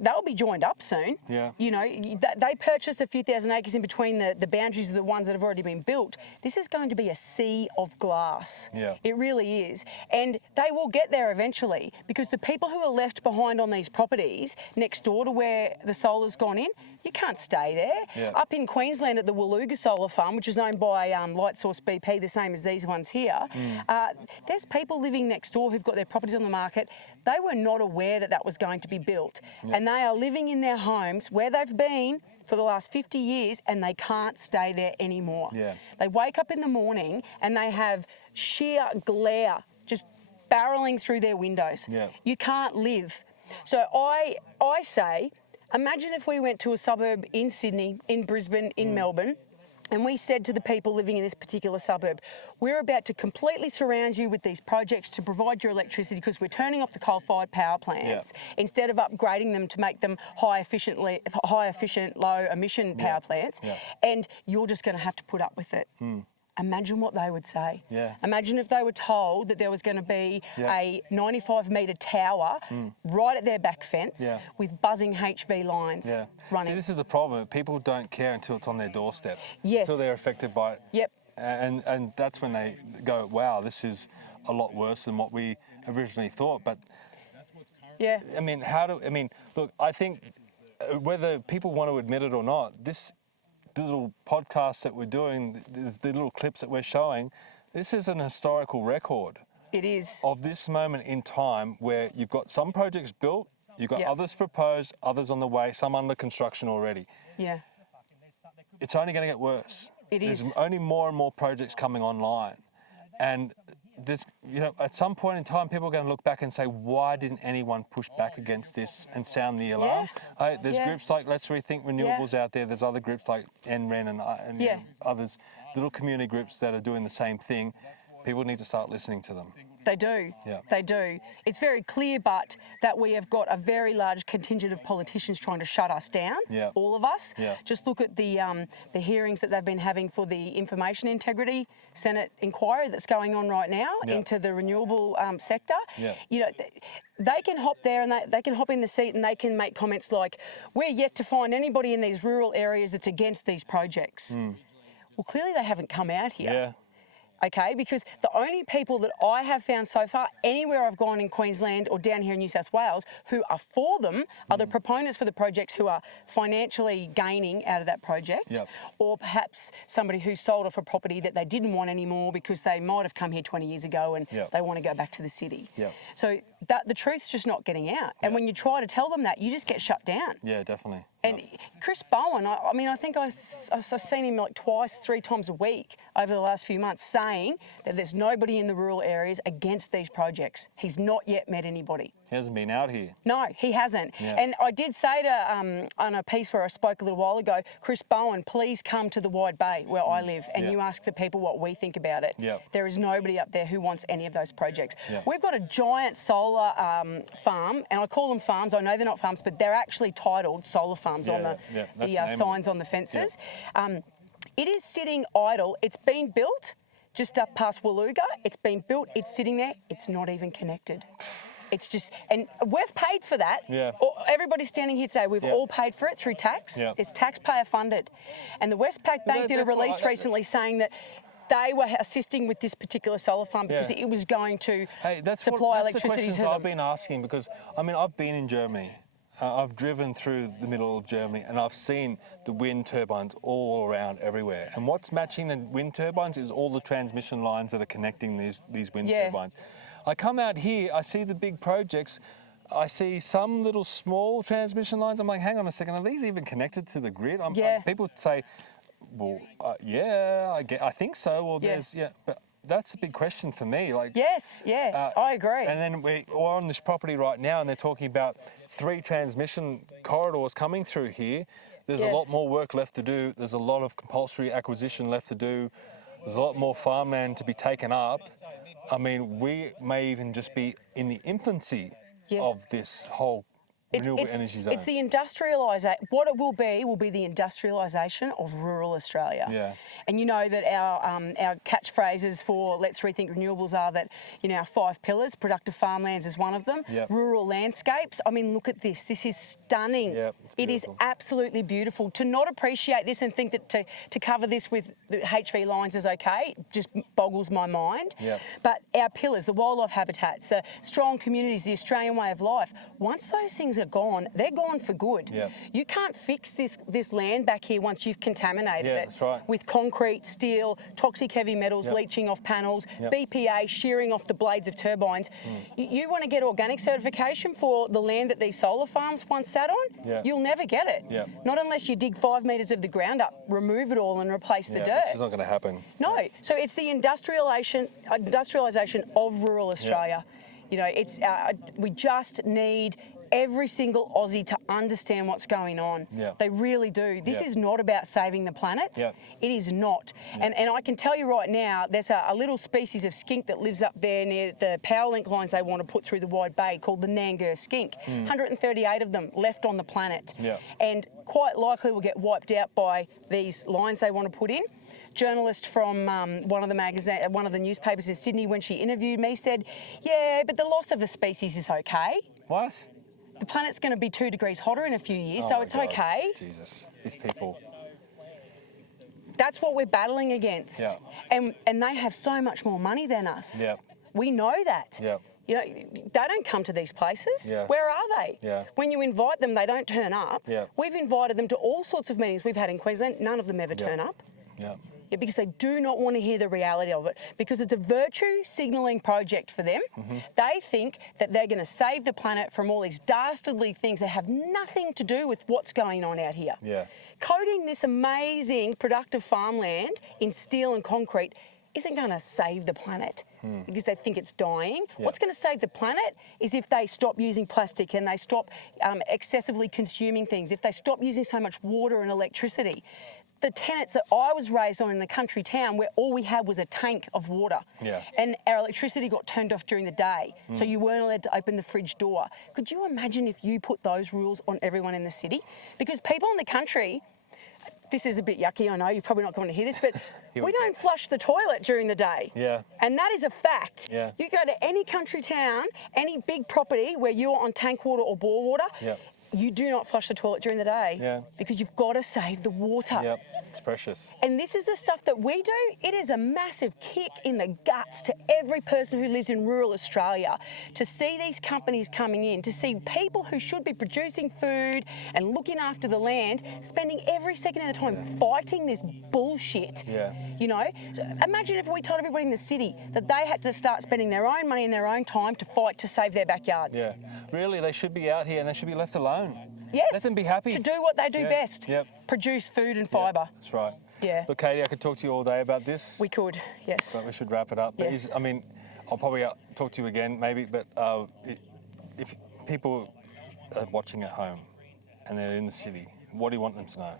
they'll be joined up soon. You know, they purchased a few thousand acres in between the boundaries of the ones that have already been built. This is going to be a sea of glass. It really is. And they will get there eventually, because the people who are left behind on these properties next door to where the solar's gone in, you can't stay there. Up in Queensland at the Woolooga Solar Farm, which is owned by Lightsource BP, the same as these ones here, there's people living next door who've got their properties on the market. They were not aware that that was going to be built. And they are living in their homes where they've been for the last 50 years and they can't stay there anymore. They wake up in the morning and they have sheer glare just barreling through their windows. You can't live. So I say, imagine if we went to a suburb in Sydney, in Brisbane, in Melbourne, and we said to the people living in this particular suburb, we're about to completely surround you with these projects to provide your electricity because we're turning off the coal-fired power plants instead of upgrading them to make them high efficient, low emission power plants, and you're just going to have to put up with it. Imagine what they would say. Imagine if they were told that there was going to be a 95-metre tower right at their back fence with buzzing HV lines running. See, this is the problem. People don't care until it's on their doorstep. Until they're affected by it. And that's when they go, wow, this is a lot worse than what we originally thought. But I mean, look, I think whether people want to admit it or not, the little podcasts that we're doing, the little clips that we're showing, this is an historical record. It is. Of this moment in time where you've got some projects built, you've got others proposed, others on the way, some under construction already. It's only going to get worse. There's only more and more projects coming online. And this, you know, at some point in time, people are going to look back and say, why didn't anyone push back against this and sound the alarm? There's groups like Let's Rethink Renewables out there. There's other groups like NREN and you know, others, little community groups that are doing the same thing. People need to start listening to them. They do. They do. It's very clear, but that we have got a very large contingent of politicians trying to shut us down, all of us. Just look at the hearings that they've been having for the Information Integrity Senate inquiry that's going on right now into the renewable sector. You know, they can hop there and they can hop in the seat and they can make comments like, we're yet to find anybody in these rural areas that's against these projects. Well, clearly they haven't come out here. Okay, because the only people that I have found so far, anywhere I've gone in Queensland or down here in New South Wales, who are for them are the proponents for the projects who are financially gaining out of that project, or perhaps somebody who sold off a property that they didn't want anymore because they might have come here 20 years ago and they want to go back to the city. So the truth's just not getting out. And when you try to tell them that, you just get shut down. Definitely. And Chris Bowen, I mean, I think I've seen him like 2-3 times a week over the last few months saying that there's nobody in the rural areas against these projects. He's not yet met anybody. He hasn't been out here. No, he hasn't. Yeah. And I did say to, on a piece where I spoke a little while ago, Chris Bowen, please come to the Wide Bay where I live and you ask the people what we think about it. Yeah. There is nobody up there who wants any of those projects. Yeah. We've got a giant solar farm, and I call them farms. I know they're not farms, but they're actually titled solar farms on the signs on the fences. Yeah. It is sitting idle. It's been built just up past Waluga. It's been built. It's sitting there. It's not even connected. It's just, and we've paid for that. Yeah. Everybody standing here today, we've all paid for it through tax. Yeah. It's taxpayer funded. And the Westpac Bank did a release recently saying that they were assisting with this particular solar farm because it was going to supply electricity to them. I've been asking because, I mean, I've been in Germany. I've driven through the middle of Germany and I've seen the wind turbines all around everywhere. And what's matching the wind turbines is all the transmission lines that are connecting these wind turbines. I come out here, I see the big projects, I see some little small transmission lines. I'm like, hang on a second, are these even connected to the grid? People say, well, I think so. Well, but that's a big question for me. Like, I agree. And then we're on this property right now, and they're talking about 3 transmission corridors coming through here. There's a lot more work left to do. There's a lot of compulsory acquisition left to do. There's a lot more farmland to be taken up. I mean, we may even just be in the infancy of this whole renewable energy zone. It's the industrialisation. What it will be the industrialisation of rural Australia. Yeah. And you know that our catchphrases for Let's Rethink Renewables are that, you know, our 5 pillars, productive farmlands is one of them, rural landscapes. I mean, look at this. This is stunning. It is absolutely beautiful. To not appreciate this and think that to cover this with the HV lines is okay just boggles my mind. But our pillars, the wildlife habitats, the strong communities, the Australian way of life, once those things are gone, they're gone for good. You can't fix this land back here once you've contaminated it that's right. with concrete, steel, toxic heavy metals leaching off panels, BPA shearing off the blades of turbines. You want to get organic certification for the land that these solar farms once sat on? You'll never get it. Not unless you dig 5 metres of the ground up, remove it all and replace the dirt. Which is not going to happen. No. So it's the industrialisation of rural Australia. You know, it's we just need every single Aussie to understand what's going on. They really do. This is not about saving the planet. It is not. And I can tell you right now, there's a little species of skink that lives up there near the power link lines they want to put through the Wide Bay called the Nangur skink. 138 of them left on the planet. And quite likely will get wiped out by these lines they want to put in. Journalist from one of the newspapers in Sydney, when she interviewed me, said, yeah, but the loss of a species is okay. What? The planet's going to be 2 degrees hotter in a few years, so it's okay. Jesus, these people. That's what we're battling against. And they have so much more money than us. We know that. You know, they don't come to these places. Where are they? When you invite them, they don't turn up. We've invited them to all sorts of meetings we've had in Queensland. None of them ever turn up. Because they do not want to hear the reality of it, because it's a virtue signalling project for them. They think that they're going to save the planet from all these dastardly things that have nothing to do with what's going on out here. Coating this amazing productive farmland in steel and concrete isn't going to save the planet because they think it's dying. What's going to save the planet is if they stop using plastic and they stop excessively consuming things, if they stop using so much water and electricity. The tenets that I was raised on in the country town, where all we had was a tank of water, and our electricity got turned off during the day, so you weren't allowed to open the fridge door. Could you imagine if you put those rules on everyone in the city? Because people in the country, this is a bit yucky, I know, you're probably not going to hear this, but we don't flush the toilet during the day. And that is a fact. You go to any country town, any big property where you're on tank water or bore water, you do not flush the toilet during the day because you've got to save the water. It's precious. And this is the stuff that we do. It is a massive kick in the guts to every person who lives in rural Australia to see these companies coming in, to see people who should be producing food and looking after the land, spending every second of the time fighting this bullshit. You know, so imagine if we told everybody in the city that they had to start spending their own money and their own time to fight to save their backyards. Really, they should be out here and they should be left alone. Yes. Let them be happy. To do what they do best. Produce food and fibre. That's right. Look, Katy, I could talk to you all day about this. We could, yes. But we should wrap it up. Yes. I mean, I'll probably talk to you again, maybe, but if people are watching at home and they're in the city, what do you want them to know?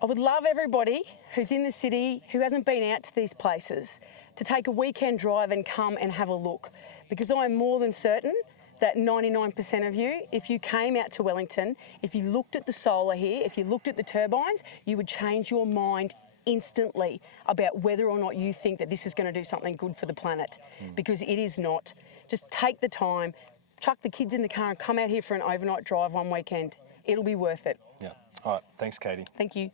I would love everybody who's in the city, who hasn't been out to these places, to take a weekend drive and come and have a look. Because I'm more than certain that 99% of you, if you came out to Wellington, if you looked at the solar here, if you looked at the turbines, you would change your mind instantly about whether or not you think that this is going to do something good for the planet. Because it is not. Just take the time, chuck the kids in the car and come out here for an overnight drive one weekend. It'll be worth it. Yeah. All right. Thanks, Katy. Thank you.